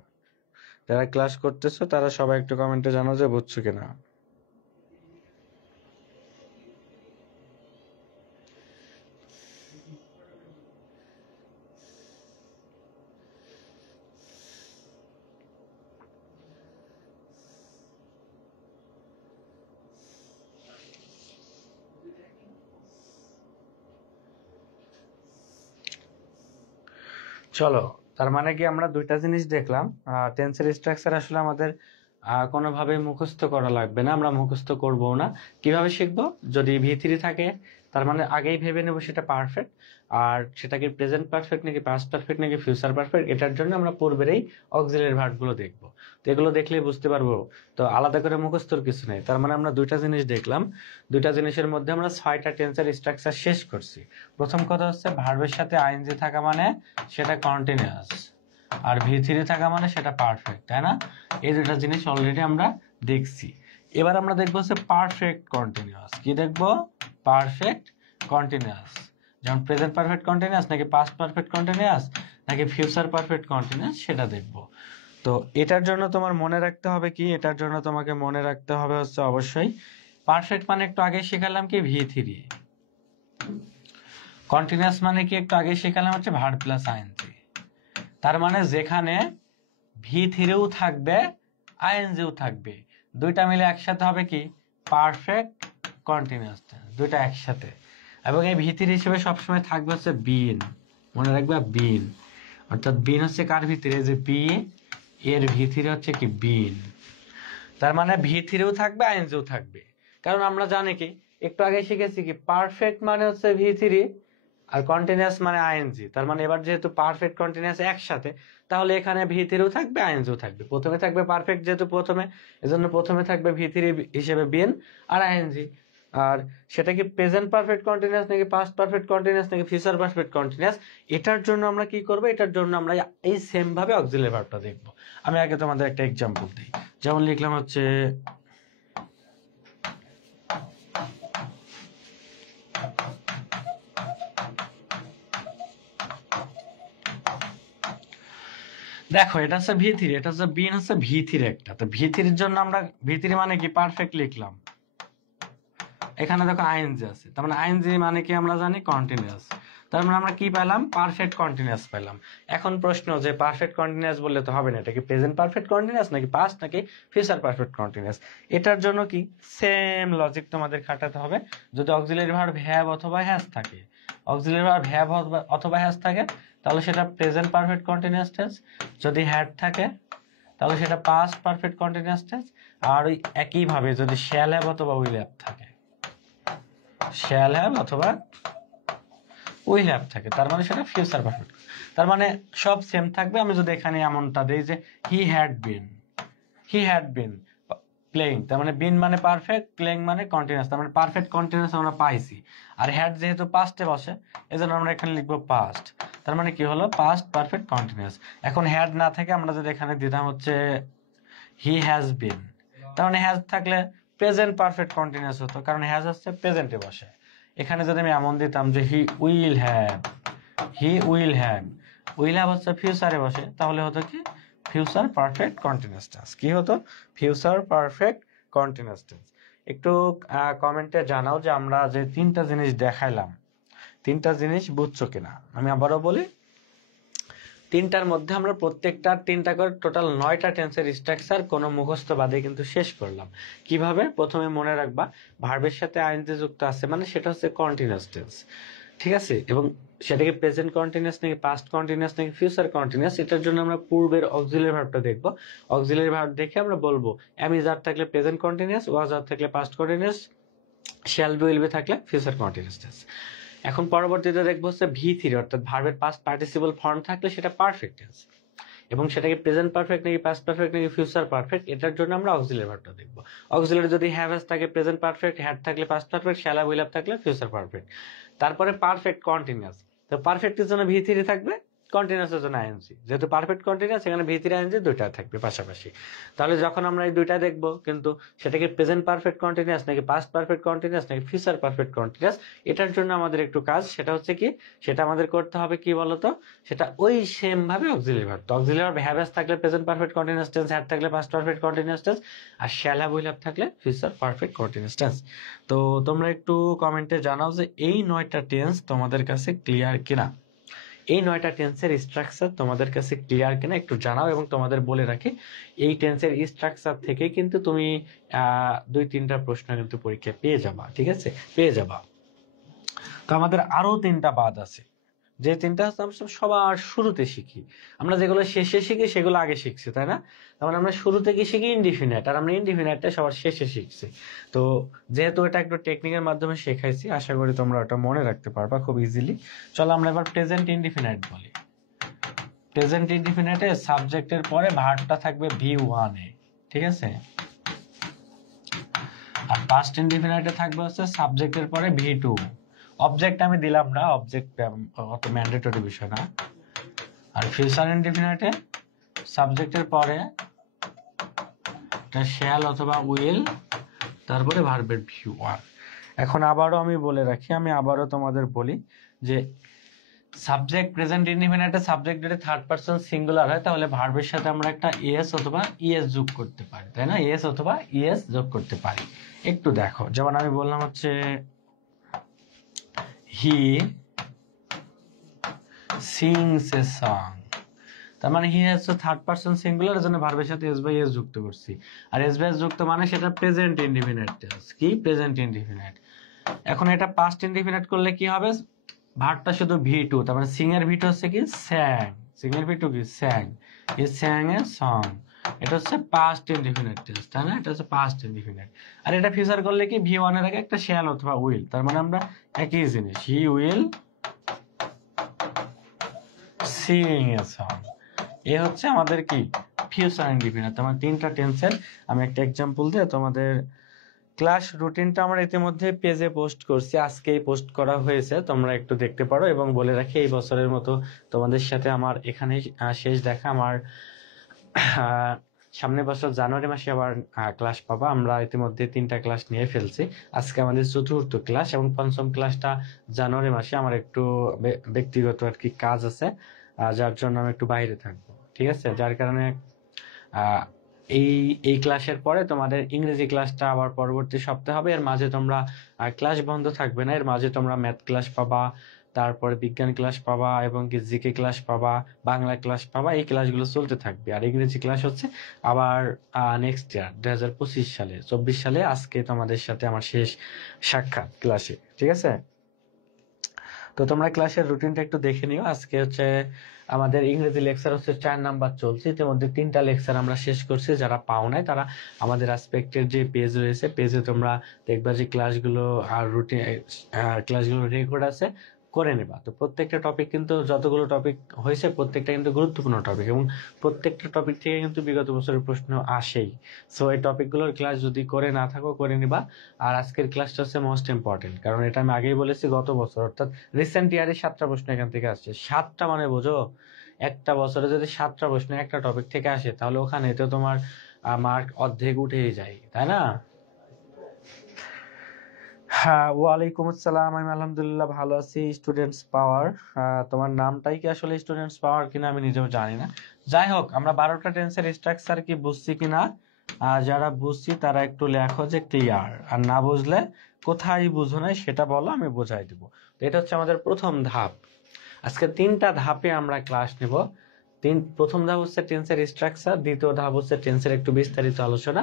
যারা ক্লাস করতেছো তারা সবাই একটু কমেন্টে জানাও যে বুঝছো কিনা। চলো, তার মানে কি আমরা দুইটা জিনিস দেখলাম। টেন্সের স্ট্রাকচার আসলে আমাদের কোনোভাবে মুখস্থ করা লাগবে না, আমরা মুখস্থ করবো না। কিভাবে শিখবো? যদি ভি3 থাকে তার মানে আগেই ভেবে নেবো সেটা পারফেক্ট, আর সেটা কি প্রেজেন্ট পারফেক্ট নাকি পাস্ট পারফেক্ট নাকি ফিউচার পারফেক্ট, এটার জন্য আমরা পূর্বেরই অক্সিলারি ভার্বগুলো দেখবো। তো এগুলো দেখলেই বুঝতে পারবো, তো আলাদা করে মুখস্থর কিছু নেই। তার মানে আমরা দুইটা জিনিস দেখলাম, দুইটা জিনিসের মধ্যে আমরা 6টা টেন্সের স্ট্রাকচার শেষ করছি। প্রথম কথা হচ্ছে ভার্বের সাথে আইএনজি থাকা মানে সেটা কন্টিনিউয়াস, আর ভি3 থাকা মানে সেটা পারফেক্ট, তাই না? এই দুটা জিনিস অলরেডি আমরা দেখছি। এবার আমরা দেখবো হচ্ছে পারফেক্ট কন্টিনিউয়াস। কি দেখবো? পারফেক্ট কন্টিনিউয়াস, যেমন প্রেজেন্ট পারফেক্ট কন্টিনিউয়াস নাকি পাস্ট পারফেক্ট কন্টিনিউয়াস নাকি ফিউচার পারফেক্ট কন্টিনিউয়াস, সেটা দেখবো। তো এটার জন্য তোমার মনে রাখতে হবে কি, এটার জন্য তোমাকে মনে রাখতে হবে হচ্ছে অবশ্যই পারফেক্ট মানে একটু আগে শিখালাম কি ভি3, কন্টিনিউয়াস মানে কি একটু আগে শিখালাম হচ্ছে ভার্ব প্লাস আইএনজি। তার মানে যেখানে ভি3ও থাকবে আইএনজিও থাকবে, দুইটা মিলে একসাথে হবে কি পারফেক্ট কন্টিনিউয়াস টেন্স, দুইটা একসাথে। এবং এই ভি3 হিসেবে সবসময় থাকবে হচ্ছে বিন, মনে রাখবে বিন। অর্থাৎ বিন হচ্ছে কার ভিতরে? যে বি এর ভি3 হচ্ছে কি বিন। তার মানে ভি3ও থাকবে আইএনজিও থাকবে, কারণ আমরা জানি কি একটু আগে শিখেছি কি পারফেক্ট মানে হচ্ছে ভি3 আর কন্টিনিউয়াস মানে আইএনজি। তার মানে এবার যেহেতু পারফেক্ট কন্টিনিউয়াস একসাথে, তাহলে এখানে ভি3ও থাকবে আইএনজিও থাকবে। প্রথমে থাকবে পারফেক্ট যেহেতু প্রথমে, এজন্য প্রথমে থাকবে ভি3 হিসেবে বিন আর আইএনজি। আর সেটা কি প্রেজেন্ট পারফেক্ট কন্টিনিউয়াস নাকি পাস্ট পারফেক্ট কন্টিনিউয়াস নাকি ফিউচার পারফেক্ট কন্টিনিউয়াস, এটার জন্য আমরা কি করব? এটার জন্য আমরা এই সেম ভাবে অক্সিলারি ভার্বটা দেখব। আমি আগে তোমাদের একটা এক্সাম্পল দিই, যেমন লিখলাম হচ্ছে দেখো এটা হচ্ছে ভি3, এটা হচ্ছে বিন হচ্ছে ভি3 একটা। তো ভি3 এর জন্য আমরা ভি3 মানে কি পারফেক্ট লিখলাম, এখানে দেখো আইএনজি আছে, তার মানে আইএনজি মানে কি আমরা জানি কন্টিনিউয়াস। তার মানে আমরা কি পেলাম? পারফেক্ট কন্টিনিউয়াস পেলাম। এখন প্রশ্ন যে পারফেক্ট কন্টিনিউয়াস বললে তো হবে না, এটা কি প্রেজেন্ট পারফেক্ট কন্টিনিউয়াস নাকি পাস্ট নাকি ফিউচার পারফেক্ট কন্টিনিউয়াস, এটার জন্য কি সেম লজিক তোমাদের খাটাতে হবে। যদি অক্সিলারি ভার্ব হ্যাভ অথবা হ্যাজ থাকে, অক্সিলারি ভার্ব হ্যাভ অথবা হ্যাজ থাকে তাহলে সেটা প্রেজেন্ট পারফেক্ট কন্টিনিউয়াস টেন্স। যদি হ্যাড থাকে তাহলে সেটা পাস্ট পারফেক্ট কন্টিনিউয়াস টেন্স। আর ওই একই ভাবে যদি শ্যাল হ্যাভ অথবা উইল হ্যাভ থাকে, শ্যাল হ্যাভ অথবা উইল হ্যাভ থাকে, তার মানে সেটা ফিউচার পারফেক্ট। তার মানে সব সেম থাকবে। আমি যদি এখানে এমনটা দেই যে হি হ্যাড বিন প্লেইং, তার মানে বিন মানে পারফেক্ট, প্লেইং মানে কন্টিনিউয়াস, তার মানে পারফেক্ট কন্টিনিউয়াস আমরা পাইছি। আর হ্যাড যেহেতু পাস্টে বসে এজন্য আমরা এখানে লিখবো পাস্ট, তার মানে কি হলো পাস্ট পারফেক্ট কন্টিনিউয়াস। এখন হ্যাড না থেকে আমরা যদি এখানে দিতাম হচ্ছে হি হ্যাজ বিন, তার মানে হ্যাজ থাকলে প্রেজেন্ট পারফেক্ট কন্টিনিউয়াস হতো, কারণ হ্যাজ হচ্ছে প্রেজেন্টে বসে। এখানে যদি আমি এমন দিতাম যে হি উইল হ্যাভ হচ্ছে ফিউচারে বসে, তাহলে হতো কি ফিউচার পারফেক্ট কন্টিনিউয়াস টেন্স। কি হতো? Future perfect continuous tense. একটু কমেন্টে জানাও যে আমরা যে তিনটা জিনিস দেখাইলাম, তিনটা জিনিস বুঝছো কিনা। আমি আবারও বলি, তিনটার মধ্যে আমরা প্রত্যেকটার তিনটা করে টোটাল 9টা টেন্সের স্ট্রাকচার কোনো মুখস্থ বাদে কিন্তু শেষ করলাম। কিভাবে? প্রথমে মনে রাখবা ভার্বের সাথে আইএনজি যুক্ত আছে মানে সেটা হচ্ছে কন্টিনিউয়াস টেন্স, ঠিক আছে? এবং সেটাকে প্রেজেন্ট কন্টিনিউয়াস নাকি পাস্ট কন্টিনিউয়াস নাকি ফিউচার কন্টিনিউয়াস, এটার জন্য আমরা পূর্বের অক্সিলারি ভার্বটা দেখবো। অক্সিলারি ভার্ব দেখে আমরা বলবো এম ইজ আর থাকলে প্রেজেন্ট কন্টিনিউয়াস, ওয়াজ আর থাকলে past continuous, shall be will be থাকলে ফিউচার কন্টিনিউয়াস টেন্স। এখন পরবর্তীতে দেখবো হচ্ছে ভি3, অর্থাৎ ভার্বের পাস্ট পার্টিসিপল ফর্ম থাকলে সেটা পারফেক্ট টেন্স, এবং সেটাকে প্রেজেন্ট পারফেক্ট নাকি পাস্ট পারফেক্ট নাকি ফিউচার পারফেক্ট, এটার জন্য আমরা অক্সিলারি ভার্বটা দেখবো। অক্সিলারি যদি হ্যাভ হ্যাজ থাকে প্রেজেন্ট পারফেক্ট, হ্যাড থাকলে past perfect, shall have will have থাকলে ফিউচার পারফেক্ট। তারপরে পারফেক্ট কন্টিনিউয়াস, তো পারফেক্টের জন্য ভি3 থাকবে, কন্টিনিউয়াসের জন্য আইএনজি। যেহেতু পারফেক্ট কন্টিনিউয়াস এখানে ভি3 আইএনজি দুইটা থাকবে পাশাপাশি। তাহলে যখন আমরা এই দুইটা দেখবো, কিন্তু সেটাকে প্রেজেন্ট পারফেক্ট কন্টিনিউয়াস নাকি পাস্ট পারফেক্ট কন্টিনিউয়াস নাকি ফিউচার পারফেক্ট কন্টিনিউয়াস, এটার জন্য আমাদের একটু কাজ, সেটা হচ্ছে কি, সেটা আমাদের করতে হবে কি বলতো, সেটা ওই সেম ভাবে অক্সিলারি ভার্ব। তো অক্সিলারি ভার্ব হ্যাভ হ্যাজ থাকলে present perfect continuous tense, had থাকলে পাস্ট পারফেক্ট কন্টিনিউয়াস টেন্স, আর শ্যাল হ্যাভ উইল হ্যাভ থাকলে ফিউচার পারফেক্ট কন্টিনিউয়াস টেন্স। তো তোমরা একটু কমেন্টে জানাও যে এই 9টা টেন্স তোমাদের কাছে ক্লিয়ার কিনা, এই 9টা টেন্সের স্ট্রাকচার তোমাদের কাছে ক্লিয়ার কিনা একটু জানাও। এবং তোমাদের বলে রাখি, এই টেন্সের স্ট্রাকচার থেকে কিন্তু তুমি 2-3টা প্রশ্ন কিন্তু পরীক্ষায় পেয়ে যাবা, ঠিক আছে? পেয়ে যাবা। তো আমাদের আরো 3টা বাদ আছে, যে তিনটা হচ্ছে আমরা সবার শুরুতে শিখি, আমরা যেগুলো শেষে শিখি সেগুলো আগে শিখছি, তাই না? তার মানে আমরা শুরুতে কি শিখি ইনডিফিনাইট, আর আমরা ইনডিফিনাইটটা সবার শেষে শিখছি। তো যেহেতু এটা একটু টেকনিকের মাধ্যমে শেখাইছি, আশা করি তোমরা ওটা মনে রাখতে পারবা খুব ইজিলি। চলো আমরা এবার প্রেজেন্ট ইনডিফিনাইট বলি। প্রেজেন্ট ইনডিফিনাইটে সাবজেক্টের পরে ভার্বটা থাকবে V1 এ, ঠিক আছে? আর পাস্ট ইনডিফিনাইটে থাকবে হচ্ছে সাবজেক্টের পরে V2। অবজেক্ট আমি দিলাম না, অবজেক্ট অত ম্যান্ডেটরি বিষয় না। আর ফিউচার ইনডিফিনাইটে সাবজেক্টের পরে এটা শ্যাল অথবা উইল, তারপরে ভার্বের V1। এখন আবারও আমি বলে রাখি, আমি আবারও তোমাদের বলি যে সাবজেক্ট প্রেজেন্ট ইনডিফিনাইটে সাবজেক্ট যদি থার্ড পারসন সিঙ্গুলার হয় তাহলে ভার্বের সাথে আমরা একটা এস অথবা ইএস যোগ করতে পারি, তাই না? এস অথবা ইএস যোগ করতে পারি। একটু দেখো, যেমন আমি বললাম হচ্ছে হি সিংস এ সং, তার মানে হি হচ্ছে থার্ড পারসন সিঙ্গুলার, জন্য ভার্বের সাথে এস বাই এস যুক্ত করছি। আর এস বাই এস যুক্ত মানে সেটা প্রেজেন্ট ইনডিফিনাইট টেন্স, কি প্রেজেন্ট ইনডিফিনাইট। এখন এটা পাস্ট ইনডিফিনাইট করলে কি হবে, ভার্বটা শুধু V2, তার মানে সিং এর V2 হচ্ছে কি স্যাং, সিং এর V2 কি স্যাং, হি স্যাং এ সং, এটা হচ্ছে পাস্ট ইনডিফিনাইট টেন্স, তাই না? এটা হচ্ছে পাস্ট ইনডিফিনাইট। আর এটা ফিউচার করলে কি V1 এর আগে একটা শ্যাল অথবা উইল, তার মানে আমরা একই জিনিস, he will sing a song. এ হচ্ছে আমাদের কি ফিউচার ইনডিফিনাইট। তোমার তিনটা টেন্সের আমি একটা এক্সাম্পল দিয়ে তোমাদের ক্লাস রুটিনটা আমরা ইতিমধ্যে পেজে পোস্ট করছি, আজকেই পোস্ট করা হয়েছে, তোমরা একটু দেখতে পারো। এবং বলে রাখি এই বছরের মতো তোমাদের সাথে আমার এখানে শেষ দেখা। আমার সামনের বছর জানুয়ারি মাসে আবার ক্লাস পাবা। আমরা ইতিমধ্যে 3টা ক্লাস নিয়ে ফেলছি, আজকে আমাদের 4র্থ ক্লাস, এবং 5ম ক্লাসটা জানুয়ারি মাসে। আমার একটু ব্যক্তিগত আর কি কাজ আছে, যার জন্য আমি একটু বাইরে থাকবো, ঠিক আছে? যার কারণে এই ক্লাসের পরে তোমাদের ইংরেজি ক্লাসটা আবার পরবর্তী সপ্তাহে হবে। এর মাঝে তোমরা ক্লাস বন্ধ থাকবে না, এর মাঝে তোমরা ম্যাথ ক্লাস পাবা, তারপরে বিজ্ঞান ক্লাস পাবা, এবং কি জিকে ক্লাস পাবা, বাংলা ক্লাস পাবা। এই ক্লাসগুলো চলতে থাকবে। আর ইংরেজি ক্লাস হচ্ছে আবার নেক্সট ইয়ার 2025 সালে 24 সালে আজকে তোমাদের সাথে আমার শেষ সাক্ষাৎ ক্লাসে, ঠিক আছে? তো তোমরা ক্লাসের রুটিনটা একটু দেখে নিও। আজকে হচ্ছে আমাদের ইংরেজি লেকচার হচ্ছে 4 নাম্বার চলছে, ইতিমধ্যে 3টা লেকচার আমরা শেষ করছি। যারা পাও নাই তারা আমাদের অ্যাসপেক্টের যে পেজ রয়েছে, পেজে তোমরা দেখবা যে ক্লাসগুলো আর রুটিন ক্লাসগুলো রেকর্ড আছে, করে নেবা। তো প্রত্যেকটা টপিক কিন্তু, যতগুলো টপিক হয়েছে প্রত্যেকটা কিন্তু গুরুত্বপূর্ণ টপিক, এবং প্রত্যেকটা টপিক থেকে কিন্তু বিগত বছরের প্রশ্ন আসেই। সো এই টপিকগুলোর ক্লাস যদি করে না থাকো, করে নিবা। আর আজকের ক্লাসটা হচ্ছে মোস্ট ইম্পর্টেন্ট, কারণ এটা আমি আগেই বলেছি, গত বছর অর্থাৎ রিসেন্ট ইয়ারে 7টা প্রশ্ন এখান থেকে আসছে। 7টা মানে বোঝো, একটা বছরে যদি 7টা প্রশ্ন একটা টপিক থেকে আসে, তাহলে ওখানে তো তোমার মার্ক অর্ধেক উঠেই যায়, তাই না? হ্যাঁ, ওয়ালাইকুম আসসালাম। আমি আলহামদুলিল্লাহ ভালো আছি। স্টুডেন্টস পাওয়ার, তোমার নামটাই কি আসলে স্টুডেন্টস পাওয়ার কিনা আমি নিজেও জানি না। যাই হোক, আমরা 12টা টেন্সের স্ট্রাকচার কি বুঝছি কিনা, যারা বুঝছি তারা একটু লেখো যে ক্লিয়ার, আর না বুঝলে কোথায় বুঝো নাই সেটা বলো, আমি বোঝাই দিব। তো এটা হচ্ছে আমাদের প্রথম ধাপ। আজকে 3টা ধাপে আমরা ক্লাস নেব। প্রথম ধাপ হচ্ছে টেন্সের স্ট্রাকচার, দ্বিতীয় ধাপ হচ্ছে টেন্সের একটু বিস্তারিত আলোচনা,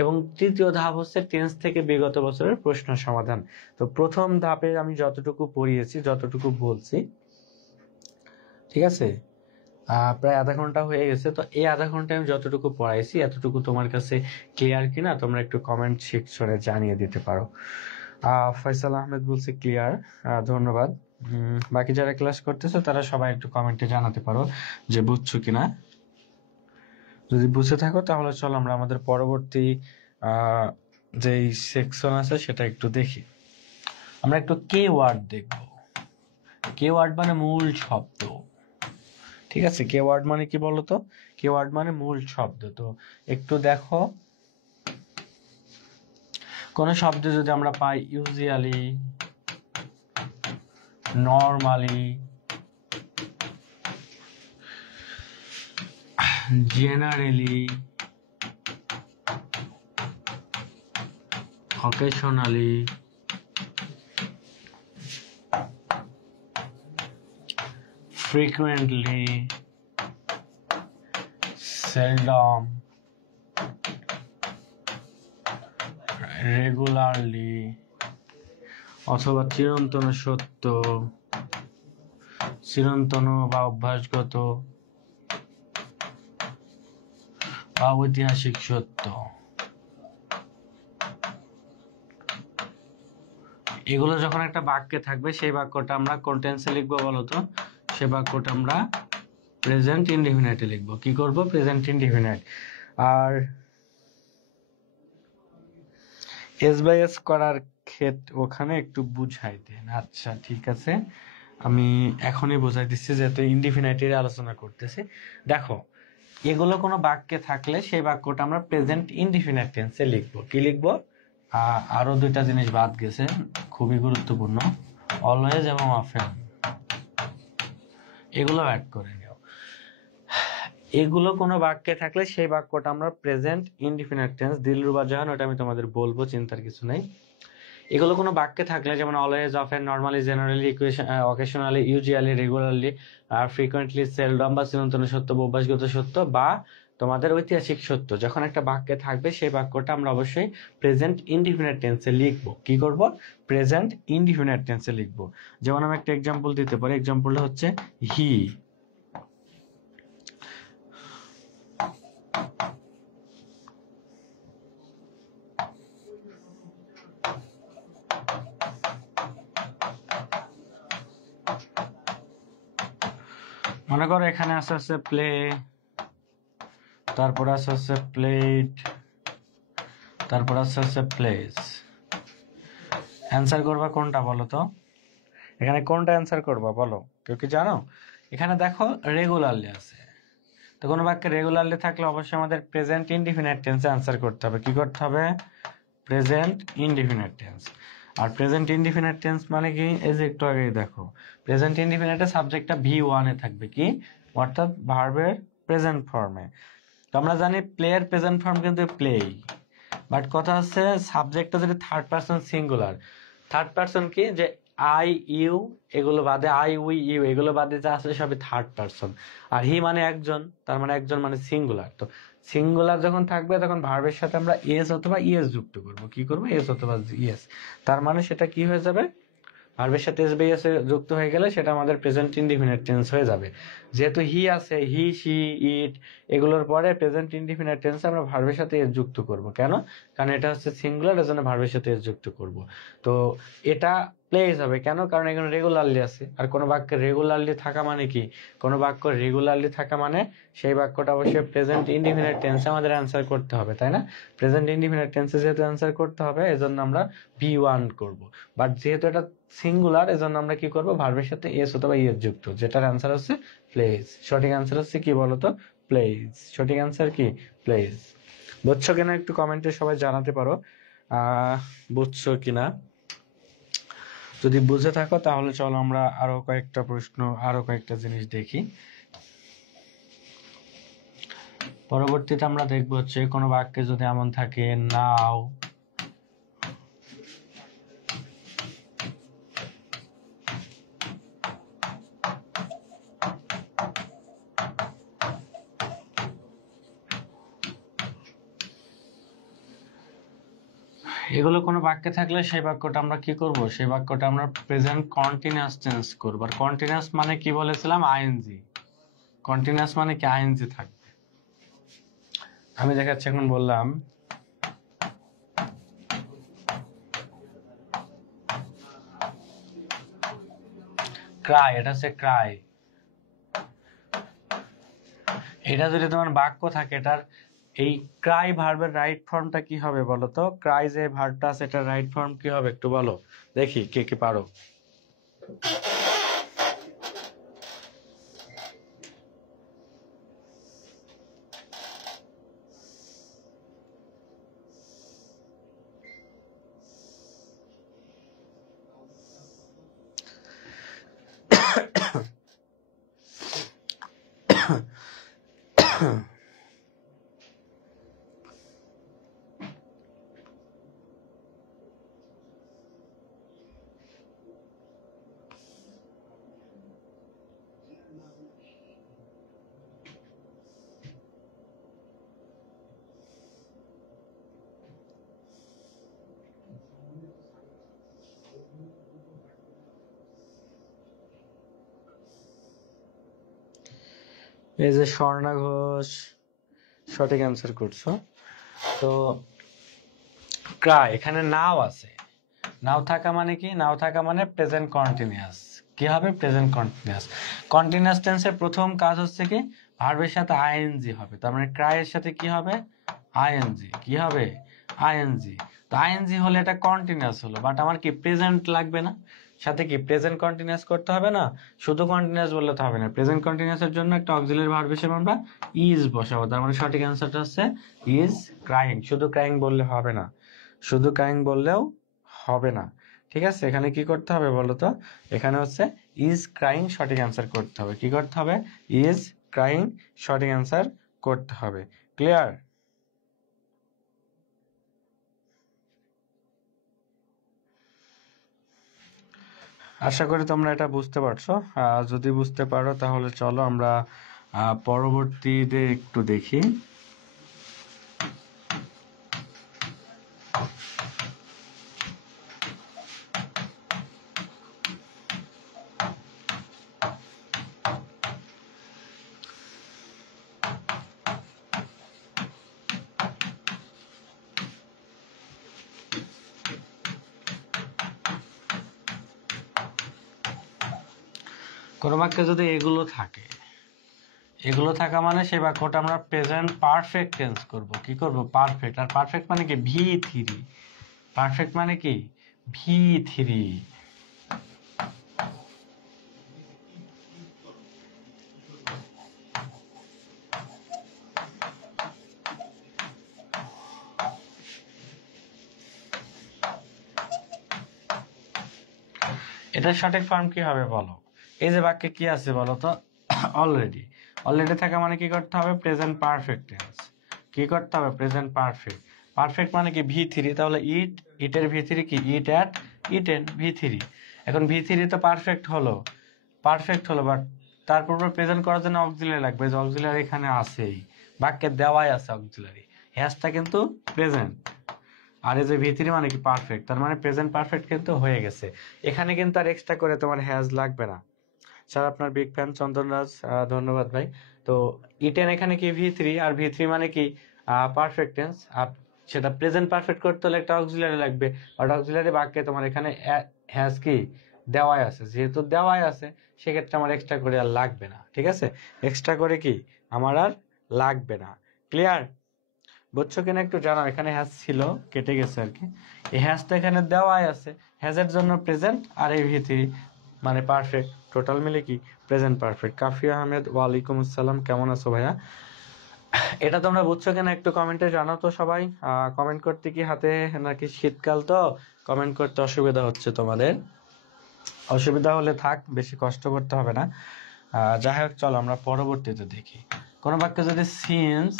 এবং তৃতীয় ধাপ হচ্ছে টেন্স থেকে বিগত বছরের প্রশ্ন সমাধান। তো প্রথম ধাপে আমি যতটুকু পড়িয়েছি, যতটুকু বলছি, ঠিক আছে? প্রায় আধা ঘন্টা হয়ে গেছে। তো এই আধা ঘন্টায় আমি যতটুকু পড়াইছি এতটুকু তোমার কাছে ক্লিয়ার কিনা তোমরা একটু কমেন্ট সেকশনে জানিয়ে দিতে পারো। ফয়সাল আহমেদ বলছে ক্লিয়ার, ধন্যবাদ। বাকি যারা ক্লাস করতেছে তারা সবাই একটু কমেন্টে জানাতে পারো যে বুঝছো কিনা। যদি বুঝে থাকো তাহলে চলো আমরা আমাদের পরবর্তী যেই সেকশন আছে সেটা একটু দেখি। আমরা একটু কে ওয়ার্ড দেখব। কে ওয়ার্ড মানে মূল শব্দ, ঠিক আছে? কে ওয়ার্ড মানে কি বলতো? কে ওয়ার্ড মানে মূল শব্দ। তো একটু দেখো, কোন শব্দ যদি আমরা পাই usually, normally, generally, occasionally, frequently, seldom, regularly, অথবা চিরন্তন সত্য, চিরন্তন বা অভ্যাসগত বা ঐতিহাসিক সত্য, এগুলো যখন একটা বাক্যে থাকবে সেই বাক্যটা আমরা কোন টেন্সে লিখবো বলতো? সেই বাক্যটা আমরা প্রেজেন্ট ইনডিফিনিটে লিখবো। কি করব? Present indefinite. আর এস বাই এস করার ক্ষেত্রে ওখানে একটু বুঝাই দেন। আচ্ছা ঠিক আছে, আমি এখনই বোঝাই দিচ্ছি, যেহেতু ইনডিফিনিটের আলোচনা করতেছি। দেখো, এগুলো কোনো বাক্যে থাকলে সেই বাক্যটা আমরা প্রেজেন্ট ইনডিফিনিট টেন্সে লিখবো। কি লিখবো? আরো দুইটা জিনিস বাদ গেছে, খুবই গুরুত্বপূর্ণ, অলওয়েজ এবং অফেন, এগুলো অ্যাড করে নিও। এগুলো কোনো বাক্যে থাকলে সেই বাক্যটা আমরা প্রেজেন্ট ইনডিফিনিট টেন্স। দিলরুবা জাহান, ওটা আমি তোমাদের বলবো, চিন্তার কিছু নাই। এগুলো কোনো বাক্যে থাকলে, যেমন always, often, normally, generally, occasionally, usually, regularly, আর ফ্রিকোয়েন্টলি, সেলডম বা চিরন্তন সত্য বা অভ্যাসগত সত্য বা তোমাদের ঐতিহাসিক সত্য, যখন একটা বাক্যে থাকবে সেই বাক্যটা আমরা অবশ্যই প্রেজেন্ট ইনডিফিনিট টেন্সে লিখবো। কি করব? প্রেজেন্ট ইনডিফিনিট টেন্সে লিখবো। যেমন আমি একটা এক্সাম্পল দিতে পারি। এক্সাম্পলটা হচ্ছে হি। মনে করো এখানে আছে প্লে, তারপর আছে প্লেট, তারপর আছে প্লেস। অ্যান্সার করবা কোনটা বলো তো? এখানে কোনটা অ্যান্সার করবা বলো? কেউ কি জানো? এখানে দেখো রেগুলারলি আছে, তো কোনো বাক্যে রেগুলারলি থাকলে অবশ্যই আমাদের প্রেজেন্ট ইনডিফিনিট টেন্সে অ্যান্সার করতে হবে। কি করতে হবে? Present indefinite tense. আর প্রেজেন্ট ইনডিফিনিট টেন্স মানে কি? এই যে একটু আগেই দেখো, প্রেজেন্ট ইনডিফিনিটে সাবজেক্টটা V1 এ থাকবে, কি অর্থাৎ ভার্বের প্রেজেন্ট ফর্মে। তো আমরা জানি প্লেয়ার প্রেজেন্ট ফর্ম কিন্তু প্লেই, বাট কথা হচ্ছে সাবজেক্টটা যদি third person singular, third person কি, যে আই ইউ এগুলো বাদে, আই উই ইউ এগুলো বাদে যা আছে সবই থার্ড পারসন। আর হি মানে একজন, তার মানে একজন মানে সিঙ্গুলার। তো সিঙ্গুলার যখন থাকবে তখন ভার্বের সাথে আমরা এস অথবা ইএস যুক্ত করব। কি করব? এস অথবা ইএস। তার মানে সেটা কি হয়ে যাবে? ভার্বের সাথে এস বাই এস যুক্ত হয়ে গেলে সেটা আমাদের প্রেজেন্ট ইনডিফিনিট টেন্স হয়ে যাবে। যেহেতু হি আছে, হি, শি, ইট এগুলোর পরে প্রেজেন্ট ইনডিফিনিট টেন্সে আমরা ভার্বের সাথে এস যুক্ত করব। কেন? কারণ এটা হচ্ছে সিঙ্গুলার, এর জন্য ভার্বের সাথে এস যুক্ত করব। তো এটা প্লেস হবে কেন? কারণ এখানে রেগুলারলি আছে। আর কোনো বাক্যে রেগুলারলি থাকা মানে কি? কোনো বাক্য রেগুলারলি থাকা মানে সেই বাক্যটা অবশ্যই প্রেজেন্ট ইনডিফিনিট টেন্সে আমাদের অ্যান্সার করতে হবে, তাই না? প্রেজেন্ট ইনডিফিনিট টেন্সে যেহেতু অ্যান্সার করতে হবে, এজন্য আমরা V1 করব। বাট যেহেতু এটা সিঙ্গুলার, এজন্য আমরা কি করব? ভার্বের সাথে এস অথবা ইএস যুক্ত, যেটার অ্যান্সার হচ্ছে প্লেস। সঠিক অ্যান্সার হচ্ছে কি বলতো? প্লেস। সঠিক অ্যান্সার কি? প্লেস। বুঝছো কিনা একটু কমেন্টে সবাই জানাতে পারো বুঝছো কিনা। যদি বুঝে থাকো তাহলে চলো আমরা আরো কয়েকটা প্রশ্ন, আরো কয়েকটা জিনিস দেখি। পরবর্তীতে আমরা দেখবো হচ্ছে কোনো বাক্যে যদি এমন থাকে নাও, এগুলো কোনো বাক্যে থাকলে সেই বাক্যটা আমরা কি করব? সেই বাক্যটা আমরা প্রেজেন্ট কন্টিনিউয়াস টেন্স করব। আর কন্টিনিউয়াস মানে কি বলেছিলাম? আইএনজি। কন্টিনিউয়াস মানে কি? আইএনজি থাকবে। আমি দেখাচ্ছি, এখন বললাম ক্রাই, এটা হচ্ছে ক্রাই। এটা যদি তোমার বাক্য থাকে, এটার এই ক্রাই ভার্বের রাইট ফর্মটা কি হবে বলো তো? ক্রাই যে ভার্বটা আছে এটার রাইট ফর্ম কি হবে একটু বলো দেখি, কে কি পারো? এই যে স্বর্ণা ঘোষ সঠিক অ্যান্সার করছো। তো ক্রাই, এখানে নাও আছে, নাও থাকা মানে কি, নাও থাকা মানে প্রেজেন্ট কন্টিনিউয়াস। কি হবে? Present continuous. কন্টিনিউয়াস টেন্সের প্রথম কাজ হচ্ছে কি, ভার্বের সাথে আইএনজি হবে, তার মানে ক্রাই এর সাথে কি হবে? আইএনজি। কি হবে? আইএনজি। তো আইএনজি হলে এটা কন্টিনিউয়াস হলো, বাট আমার কি প্রেজেন্ট লাগবে না, সাথে কি প্রেজেন্ট কন্টিনিউয়াস করতে হবে না? শুধু কন্টিনিউয়াস বললে তো হবে না, প্রেজেন্ট কন্টিনিউয়াসের জন্য একটা অক্সিলারি ভার্ব হিসেবে আমরা ইজ বসাবো, তার মানে সঠিক অ্যান্সারটা হচ্ছে ইজ ক্রাইং। শুধু ক্রাইং বললে হবে না, শুধু ক্রাইং বললেও হবে না। ঠিক আছে, এখানে কি করতে হবে বলো তো? এখানে হচ্ছে ইজ ক্রাইং সঠিক অ্যান্সার করতে হবে। কি করতে হবে? ইজ ক্রাইং সঠিক অ্যান্সার করতে হবে। ক্লিয়ার? আশা করি তোমরা এটা বুঝতে পারছো। যদি বুঝতে পারো তাহলে চলো আমরা পরবর্তীতে একটু দেখি। কোনো বাক্যে যদি এগুলো থাকে, এগুলো থাকা মানে সেই বাক্যটা আমরা প্রেজেন্ট পারফেক্ট টেন্স করব। কি করব? পারফেক্ট। আর পারফেক্ট মানে কি? V three. পারফেক্ট মানে কি? V three. এটার সঠিক ফর্ম কি হবে বলো? এই যে বাক্যে কি আছে বলো তো? অলরেডি। অলরেডি থাকা মানে কি করতে হবে? Present perfect tense. কি করতে হবে? Present perfect. পারফেক্ট মানে কি? V three. তাহলে ইট, ইটের ভি থ্রি কি? ইট অ্যাট, ইটেন, ভি থ্রি। এখন ভি থ্রি তো পারফেক্ট হলো, পারফেক্ট হলো, বাট তারপর প্রেজেন্ট করার জন্য অক্সিলারি লাগবে। যে অক্সিলারি এখানে আছেই, বাক্যে দেওয়াই আছে অক্সিলারি। হ্যাজটা কিন্তু প্রেজেন্ট, আর এই যে ভি থ্রি মানে কি? পারফেক্ট। তার মানে প্রেজেন্ট পারফেক্ট কিন্তু হয়ে গেছে। এখানে কিন্তু আর এক্সট্রা করে তোমার হ্যাজ লাগবে না। স্যার আপনার বিগ ফ্যান চন্দনরাজ, ধন্যবাদ ভাই। তো ইটেন এখানে কি? V three. আর ভি থ্রি মানে কি? Perfect tense. আর সেটা প্রেজেন্ট পারফেক্ট করতে হলে একটা অক্সিলারি লাগবে, আর অক্সিলারি বাক্যে তোমার এখানে হ্যাজ কি? দেওয়াই আছে। যেহেতু দেওয়াই আছে, সেক্ষেত্রে আমার এক্সট্রা করে আর লাগবে না। ঠিক আছে, এক্সট্রা করে কি আমার আর লাগবে না। ক্লিয়ার? বুঝছো কিনা একটু জানাও। এখানে হ্যাজ ছিল, কেটে গেছে আর কি। এই হ্যাজটা এখানে দেওয়াই আছে, হ্যাজের জন্য প্রেজেন্ট, আর এই ভি থ্রি মানে পারফেক্ট, টোটাল মিলে কি? Present perfect. কাফি আহমেদ, ওয়ালাইকুম আসসালাম, কেমন আছো ভাইয়া? এটা তোমরা বুঝছো কিনা একটু কমেন্টে জানাও তো সবাই। কমেন্ট করতে কি হাতে, নাকি শীতকাল তো কমেন্ট করতে অসুবিধা হচ্ছে তোমাদের? অসুবিধা হলে থাক, বেশি কষ্ট করতে হবে না। যাই হোক, চলো আমরা পরবর্তীতে দেখি। কোনো বাক্যে যদি সিন্স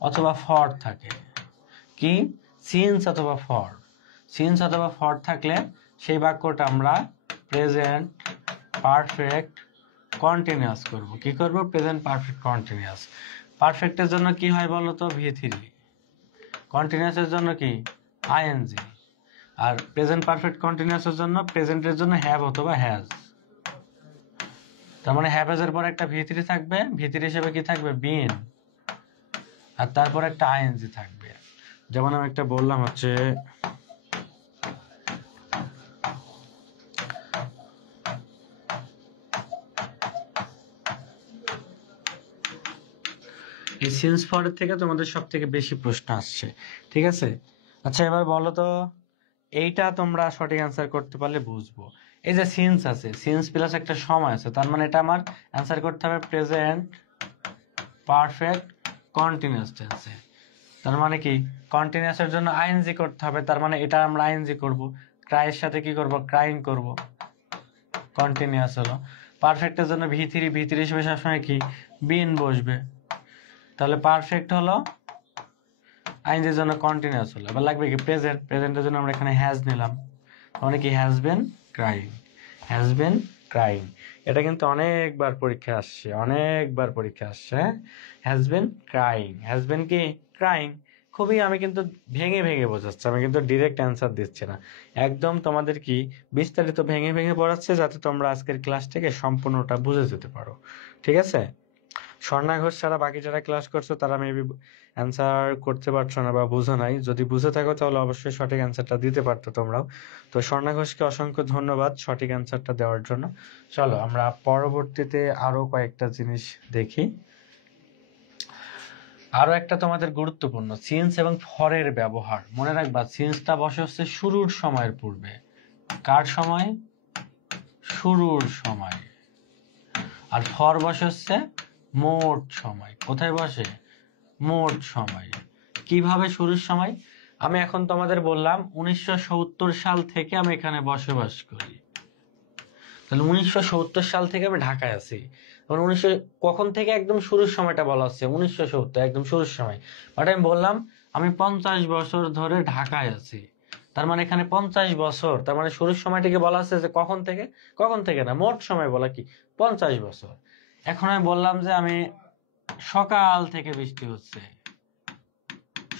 অথবা ফর থাকে, কি? সিন্স অথবা ফর। সিন্স অথবা ফর থাকলে সেই বাক্যটা আমরা প্রেজেন্ট পারফেক্ট কন্টিনিউয়াস করব। কি করব? Present perfect continuous. পারফেক্টের জন্য কি হয় বলো তো? V three. কন্টিনিউয়াসের জন্য কি? আইএনজি। আর প্রেজেন্ট পারফেক্ট কন্টিনিউয়াসের জন্য, প্রেজেন্টের জন্য হ্যাভ অথবা হ্যাজ। তার মানে হ্যাভ এর পর একটা ভি থ্রি থাকবে, ভি থ্রি হিসেবে কি থাকবে? বিন। আর তারপর একটা আইএনজি থাকবে। যেমন আমি একটা বললাম হচ্ছে, এই সিন্স ফরের থেকে তোমাদের সব থেকে বেশি প্রশ্ন আসছে। ঠিক আছে, আচ্ছা এবার বলো তো, এইটা তোমরা সঠিক অ্যান্সার করতে পারলে বুঝবো। এই যে সিন্স আছে, সিন্স প্লাস একটা সময় আছে, তার মানে এটা আমার অ্যান্সার করতে হবে প্রেজেন্ট পারফেক্ট কন্টিনিউয়াস টেন্সে। তার মানে কি? কন্টিনিউয়াসের জন্য আইএনজি করতে হবে, তার মানে এটা আমরা আইএনজি করব। ক্রাইয়ের সাথে কি করব? ক্রাইং করব। কন্টিনিউয়াস হলো। পারফেক্টের জন্য ভি থ্রি, ভি থ্রি হিসেবে সবসময় কি? বিন বসবে। তাহলে পারফেক্ট হলো, আইনজির জন্য কন্টিনিউয়াস হলো। এবার লাগবে কি? প্রেজেন্ট। প্রেজেন্টের জন্য আমরা এখানে হ্যাজ নিলাম, মানে কি? Has been crying, has been crying. এটা কিন্তু অনেকবার পরীক্ষা আসছে, অনেকবার পরীক্ষা আসছে। Has been crying, has been কি? ক্রাইং। খুবই, আমি কিন্তু ভেঙে ভেঙে বোঝাচ্ছি, আমি কিন্তু ডিরেক্ট অ্যান্সার দিচ্ছি না। একদম তোমাদের কি বিস্তারিত ভেঙে ভেঙে পড়াচ্ছে, যাতে তোমরা আজকের ক্লাস থেকে সম্পূর্ণটা বুঝে যেতে পারো। ঠিক আছে? স্বর্ণা ঘোষ ছাড়া বাকি যারা ক্লাস করছো তারা মেবি অ্যান্সার করতে পারছো না বা বুঝো নাই। যদি বুঝে থাকো তাহলে অবশ্যই সঠিক অ্যান্সারটা দিতে পারতো তোমরাও। তো স্বর্ণা ঘোষকে অসংখ্য ধন্যবাদ সঠিক অ্যান্সারটা দেওয়ার জন্য। চলো আমরা পরবর্তীতে আরো কয়েকটা জিনিস দেখি। আরো একটা তোমাদের গুরুত্বপূর্ণ, সিন্স এবং ফরের ব্যবহার। মনে রাখবা সিন্সটা বসে হচ্ছে শুরুর সময়ের পূর্বে। কার সময়? শুরুর সময়। আর ফর বসে হচ্ছে মোট সময়। কোথায় বসে? মোট সময়। কিভাবে শুরুর সময়? আমি এখন তোমাদের বললাম 1970 সাল থেকে আমি এখানে বসবাস করি, তাহলে 1970 সাল থেকে আমি ঢাকায় আছি। তখন 1900 কখন থেকে একদম শুরুর সময়টা বলা হচ্ছে 1970 একদম শুরুর সময়। বাট আমি বললাম আমি 50 বছর ধরে ঢাকায় আছি, তার মানে এখানে 50 বছর, তার মানে শুরুর সময়টাকে বলা হচ্ছে যে কখন থেকে, কখন থেকে না মোট সময় বলা কি 50 বছর। এখন আমি বললাম যে আমি সকাল থেকে বৃষ্টি হচ্ছে,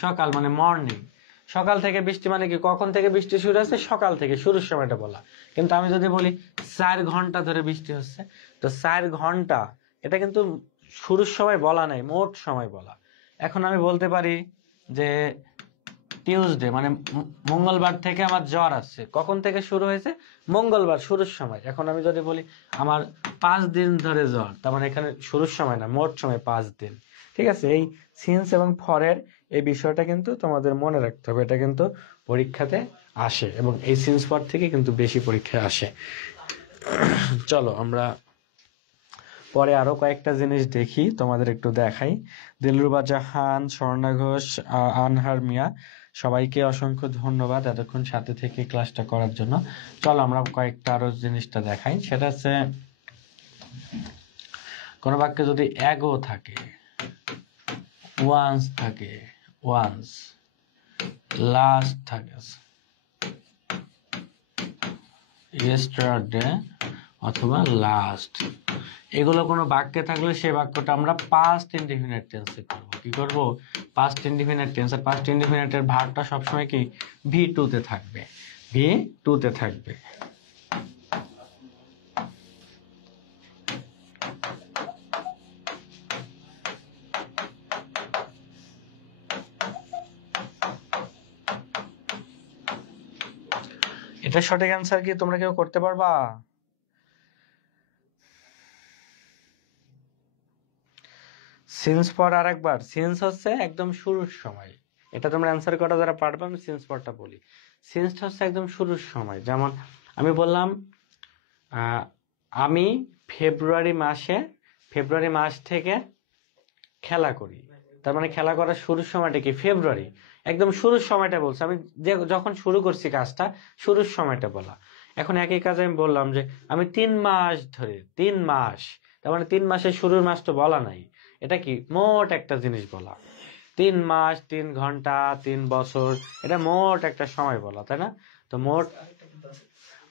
সকাল মানে মর্নিং, সকাল থেকে বৃষ্টি মানে কি কখন থেকে বৃষ্টি শুরু হচ্ছে, সকাল থেকে, শুরুর সময়টা বলা। কিন্তু আমি যদি বলি 4 ঘন্টা ধরে বৃষ্টি হচ্ছে, তো 4 ঘন্টা এটা কিন্তু শুরুর সময় বলা নাই, মোট সময় বলা। এখন আমি বলতে পারি যে টিউসডে মানে মঙ্গলবার থেকে আমার জ্বর আসছে, কখন থেকে শুরু হয়েছে? মঙ্গলবার, শুরুর সময়। এখন আমি যদি বলি আমার 5 দিন ধরে জ্বর, তার মানে এখানে শুরুর সময় না মোট সময় 5 দিন। ঠিক আছে, এই সিন্স এবং ফরের এই বিষয়টা কিন্তু তোমাদের মনে রাখতে হবে, এটা কিন্তু পরীক্ষাতে আসে এবং এই সিন্স ফর থেকে কিন্তু বেশি পরীক্ষায় আসে। চলো আমরা পরে আরো কয়েকটা জিনিস দেখি, তোমাদের একটু দেখাই। দিলরুবা জাহান, স্বর্ণা ঘোষ, আনহার মিয়া, সবাইকে অসংখ্য ধন্যবাদ এতক্ষণ সাথে থেকে ক্লাসটা করার জন্য। চলো আমরা কয়েকটা আরো জিনিসটা দেখাই। সেটা হচ্ছে কোন বাক্যে যদি এগো থাকে, ওয়ান্স থাকে, ওয়ান্স, লাস্ট থাকে, ইয়েস্টারডে অথবা লাস্ট, এগুলো কোনো বাক্যে থাকলে সেই বাক্যটা আমরা পাস্ট ইনডিফিনিট টেন্সে করব। কি করব? Past indefinite tense. আর পাস্ট ইনডিফিনিটের ভার্বটা সবসময় কি V2 তে থাকবে, V2 তে থাকবে। এটা সঠিক অ্যান্সার কি তোমরা কেউ করতে পারবা? সিন্স ফর আরেকবার, সিন্স হচ্ছে একদম শুরুর সময়, এটা তোমরা অ্যান্সার করা যারা পারবে আমি সিন্স ফরটা বলি। সিন্স হচ্ছে একদম শুরুর সময়। যেমন আমি বললাম আমি ফেব্রুয়ারি মাস থেকে খেলা করি, তার মানে খেলা করার শুরুর সময়টা কি ফেব্রুয়ারি, একদম শুরুর সময়টা বলছি আমি, যে যখন শুরু করছি কাজটা শুরুর সময়টা বলা। এখন একই কাজ আমি বললাম যে আমি 3 মাস ধরে, 3 মাস, তার মানে 3 মাসের শুরুর মাস তো বলা নাই, এটা কি মোট একটা জিনিস বলা। 3 মাস, 3 ঘন্টা, 3 বছর, এটা মোট একটা সময় বলা, তাই না? তো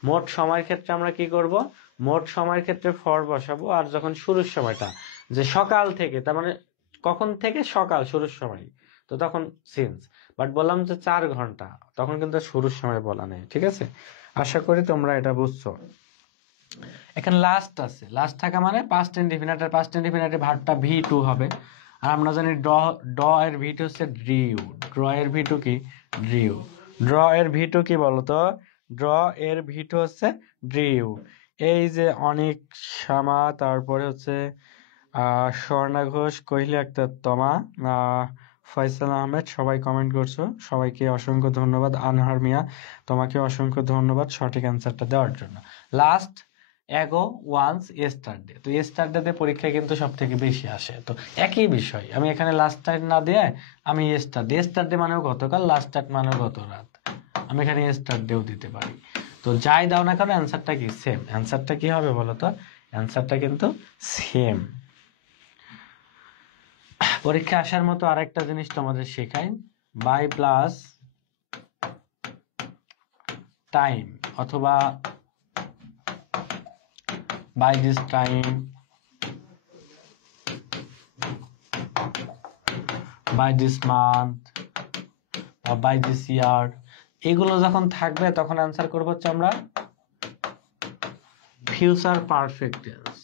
মোট সময়ের ক্ষেত্রে আমরা কি করব? মোট সময়ের ক্ষেত্রে ফর বসাবো, আর যখন শুরুর সময়টা যে সকাল থেকে, তার মানে কখন থেকে? সকাল, শুরুর সময়, তো তখন সিন্স। বাট বললাম যে 4 ঘন্টা, তখন কিন্তু শুরুর সময় বলা নেই। ঠিক আছে, আশা করি তোমরা এটা বুঝছো। এখানে লাস্ট আছে, লাস্ট থাকা মানে পাস্ট ইনডিফিনিট, আর পাস্ট ইনডিফিনিটের ভার্বটা V2 হবে। আর আমরা জানি ড এর V2 হচ্ছে ড্রিউ, ড্র এর V2 কি ড্রিউ, ড্র এর V2 কি বলতো? ড্র এর V2 হচ্ছে ড্রিউ। এই যে অনিক শামা, তারপরে হচ্ছে স্বর্ণা ঘোষ, কোহলি আক্তার তমা, ফয়সাল আহমেদ, সবাই কমেন্ট করছো, সবাইকে অসংখ্য ধন্যবাদ। আনহার মিয়া, তোমাকে অসংখ্য ধন্যবাদ সঠিক অ্যান্সারটা দেওয়ার জন্য। লাস্ট, এগো, ওয়ান্স, ইয়েস্টারডে। তো ইয়েস্টারডে পরীক্ষায় কিন্তু সব থেকে বেশি আসে। তো একই বিষয়, আমি এখানে লাস্ট টাইম না দিয়ে আমি ইয়েস্টারডে মানেও গতকাল, লাস্ট টাইম মানেও গত রাত, আমি এখানে ইয়েস্টারডেও দিতে পারি। তো যাই দাও না কেন অ্যান্সারটা কি সেম। অ্যান্সারটা কি হবে বলো তো? অ্যান্সারটা কিন্তু সেম। পরীক্ষা আসার মতো আরেকটা জিনিস তোমাদের শেখাই, বাই প্লাস টাইম অথবা by this time, by this month বা by this year, এগুলো যখন থাকবে তখন অ্যান্সার করব হচ্ছে আমরা ফিউচার পারফেক্ট টেন্স।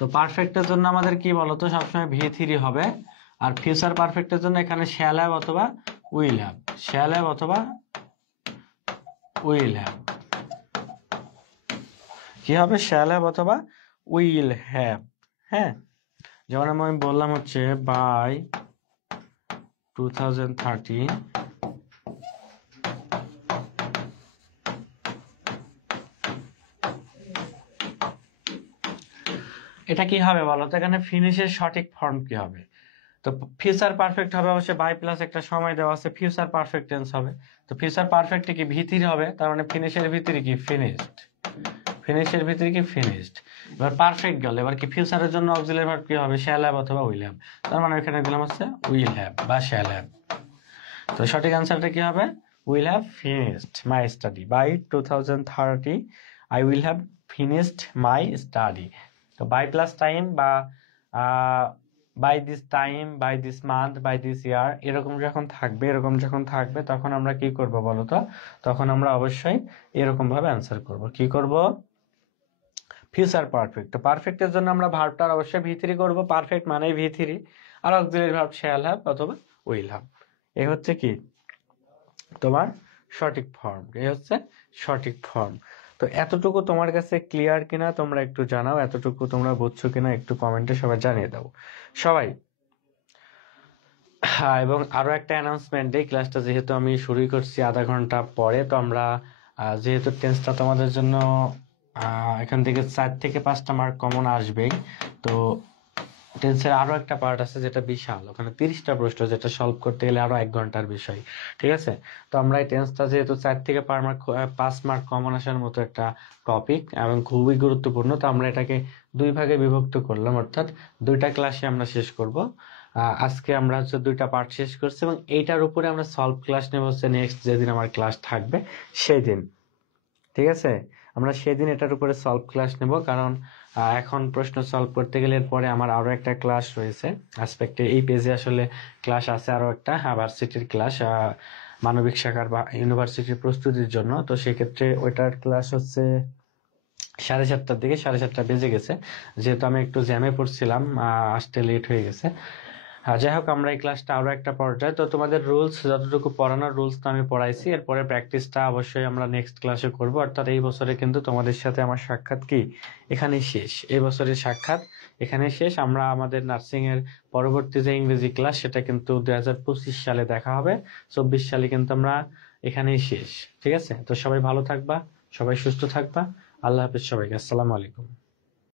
তো পারফেক্টের জন্য আমাদের কি বলতো সবসময় V3 হবে, আর ফিউচার পারফেক্টের জন্য এখানে শ্যাল হ্যাভ অথবা উইল হ্যাভ, শ্যাল হ্যাভ অথবা উইল হ্যাভ। কি হবে? শ্যাল হ্যাভ অথবা উইল হ্যাভ। হ্যাঁ, যেমন আমি বললাম হচ্ছে বাই 2030 এটা কি হবে বলো তো? এখানে ফিনিশের সঠিক ফর্ম কি হবে? তো ফিউচার পারফেক্ট হবে অবশ্যই বাই প্লাস একটা সময় দেওয়া আছে, ফিউচার পারফেক্ট টেন্স হবে। তো ফিউচার পারফেক্টে কি V3 হবে, তার মানে ফিনিশের ভিতরে কি ফিনিশড, ফিনিশের ভিতরে কি ফিনিশড। এবার পারফেক্ট গেল, এবার কি ফিউচারের জন্য অক্সিলারি ভার্ব কি হবে? শ্যাল হ্যাভ অথবা উইল হ্যাভ। তার মানে এখানে দিলাম হচ্ছে উইল হ্যাভ বা শ্যাল হ্যাভ। তো সঠিক অ্যান্সারটা কি হবে? Will have finished my study by 2030 I will have finished my study. তো বাই প্লাস টাইম বা by this time, by this month, by this year এরকম যখন থাকবে তখন আমরা কি করব বলো তো? তখন আমরা অবশ্যই এরকম ভাবে অ্যান্সার করব। কি করব? Future perfect. তো পারফেক্টের জন্য আমরা ভার্বটার অবশ্যই V3 করব, পারফেক্ট মানেই V3, আর অক্সিলারি ভার্ব শ্যাল হ্যাভ অথবা উইল হ্যাভ। এই হচ্ছে কি তোমার সঠিক ফর্ম, এই হচ্ছে সঠিক ফর্ম। তো এতটুকু তোমার কাছে ক্লিয়ার কিনা তোমরা একটু জানাও, এতটুকু তোমরা বুঝছো কিনা একটু কমেন্টে সবাই জানিয়ে দাও সবাই। হ্যাঁ, এবং আরো একটা অ্যানাউন্সমেন্ট, এই ক্লাসটা যেহেতু আমি শুরু করছি আধা ঘন্টা পরে, তো আমরা যেহেতু টেন্সটা তোমাদের জন্য এখান থেকে 4 থেকে 5টা মার্ক কমন আসবেই, তো টেন্সের আরো একটা পার্ট আছে যেটা বিশাল, ওখানে 30টা প্রশ্ন, যেটা সলভ করতে গেলে আরো 1 ঘন্টার বিষয়। ঠিক আছে, তো আমরা এই টেন্সটা যেহেতু 4 থেকে 5 মার্ক কমন আসার মতো একটা টপিক এবং খুবই গুরুত্বপূর্ণ, তো আমরা এটাকে 2 ভাগে বিভক্ত করলাম, অর্থাৎ 2টা ক্লাসে আমরা শেষ করব। আজকে আমরা হচ্ছে 2টা পার্ট শেষ করছি এবং এইটার উপরে আমরা সলভ ক্লাস নেব হচ্ছে নেক্সট যেদিন আমার ক্লাস থাকবে সেই দিন। ঠিক আছে, আমরা সেদিন এটার উপরে সলভ ক্লাস নেব, কারণ এখন প্রশ্ন সলভ করতে গেলে পরে আমার আরো একটা ক্লাস রয়েছে অ্যাসপেক্টে, এই পেজে আসলে ক্লাস আছে আরো একটা ভার্সিটির ক্লাস, মানবিক শাখার বা ইউনিভার্সিটির প্রস্তুতির জন্য। তো সেক্ষেত্রে ওইটার ক্লাস হচ্ছে 7:30টার দিকে, 7:30 বেজে গেছে, যেহেতু আমি একটু জ্যামে পড়ছিলাম, আসতে লেট হয়ে গেছে। যাই হোক, আমরা এই ক্লাসটা আরো একটা পর্যায়ে, তো তোমাদের রুলস যতটুকু পড়ানোর রুলস তো আমি পড়াইছি, এরপরে প্র্যাকটিসটা অবশ্যই আমরা নেক্সট ক্লাসে করব। অর্থাৎ এই বছরে কিন্তু তোমাদের সাথে আমার সাক্ষাৎ কি এখানেই শেষ, এই বছরের সাক্ষাৎ এখানেই শেষ। আমরা আমাদের নার্সিং এর পরবর্তী যে ইংরেজি ক্লাস সেটা কিন্তু 2025 সালে দেখা হবে, 24 সালে কিন্তু আমরা এখানেই শেষ। ঠিক আছে, তো সবাই ভালো থাকবা, সবাই সুস্থ থাকবা, আল্লাহ হাফেজ সবাইকে, আসসালামু আলাইকুম।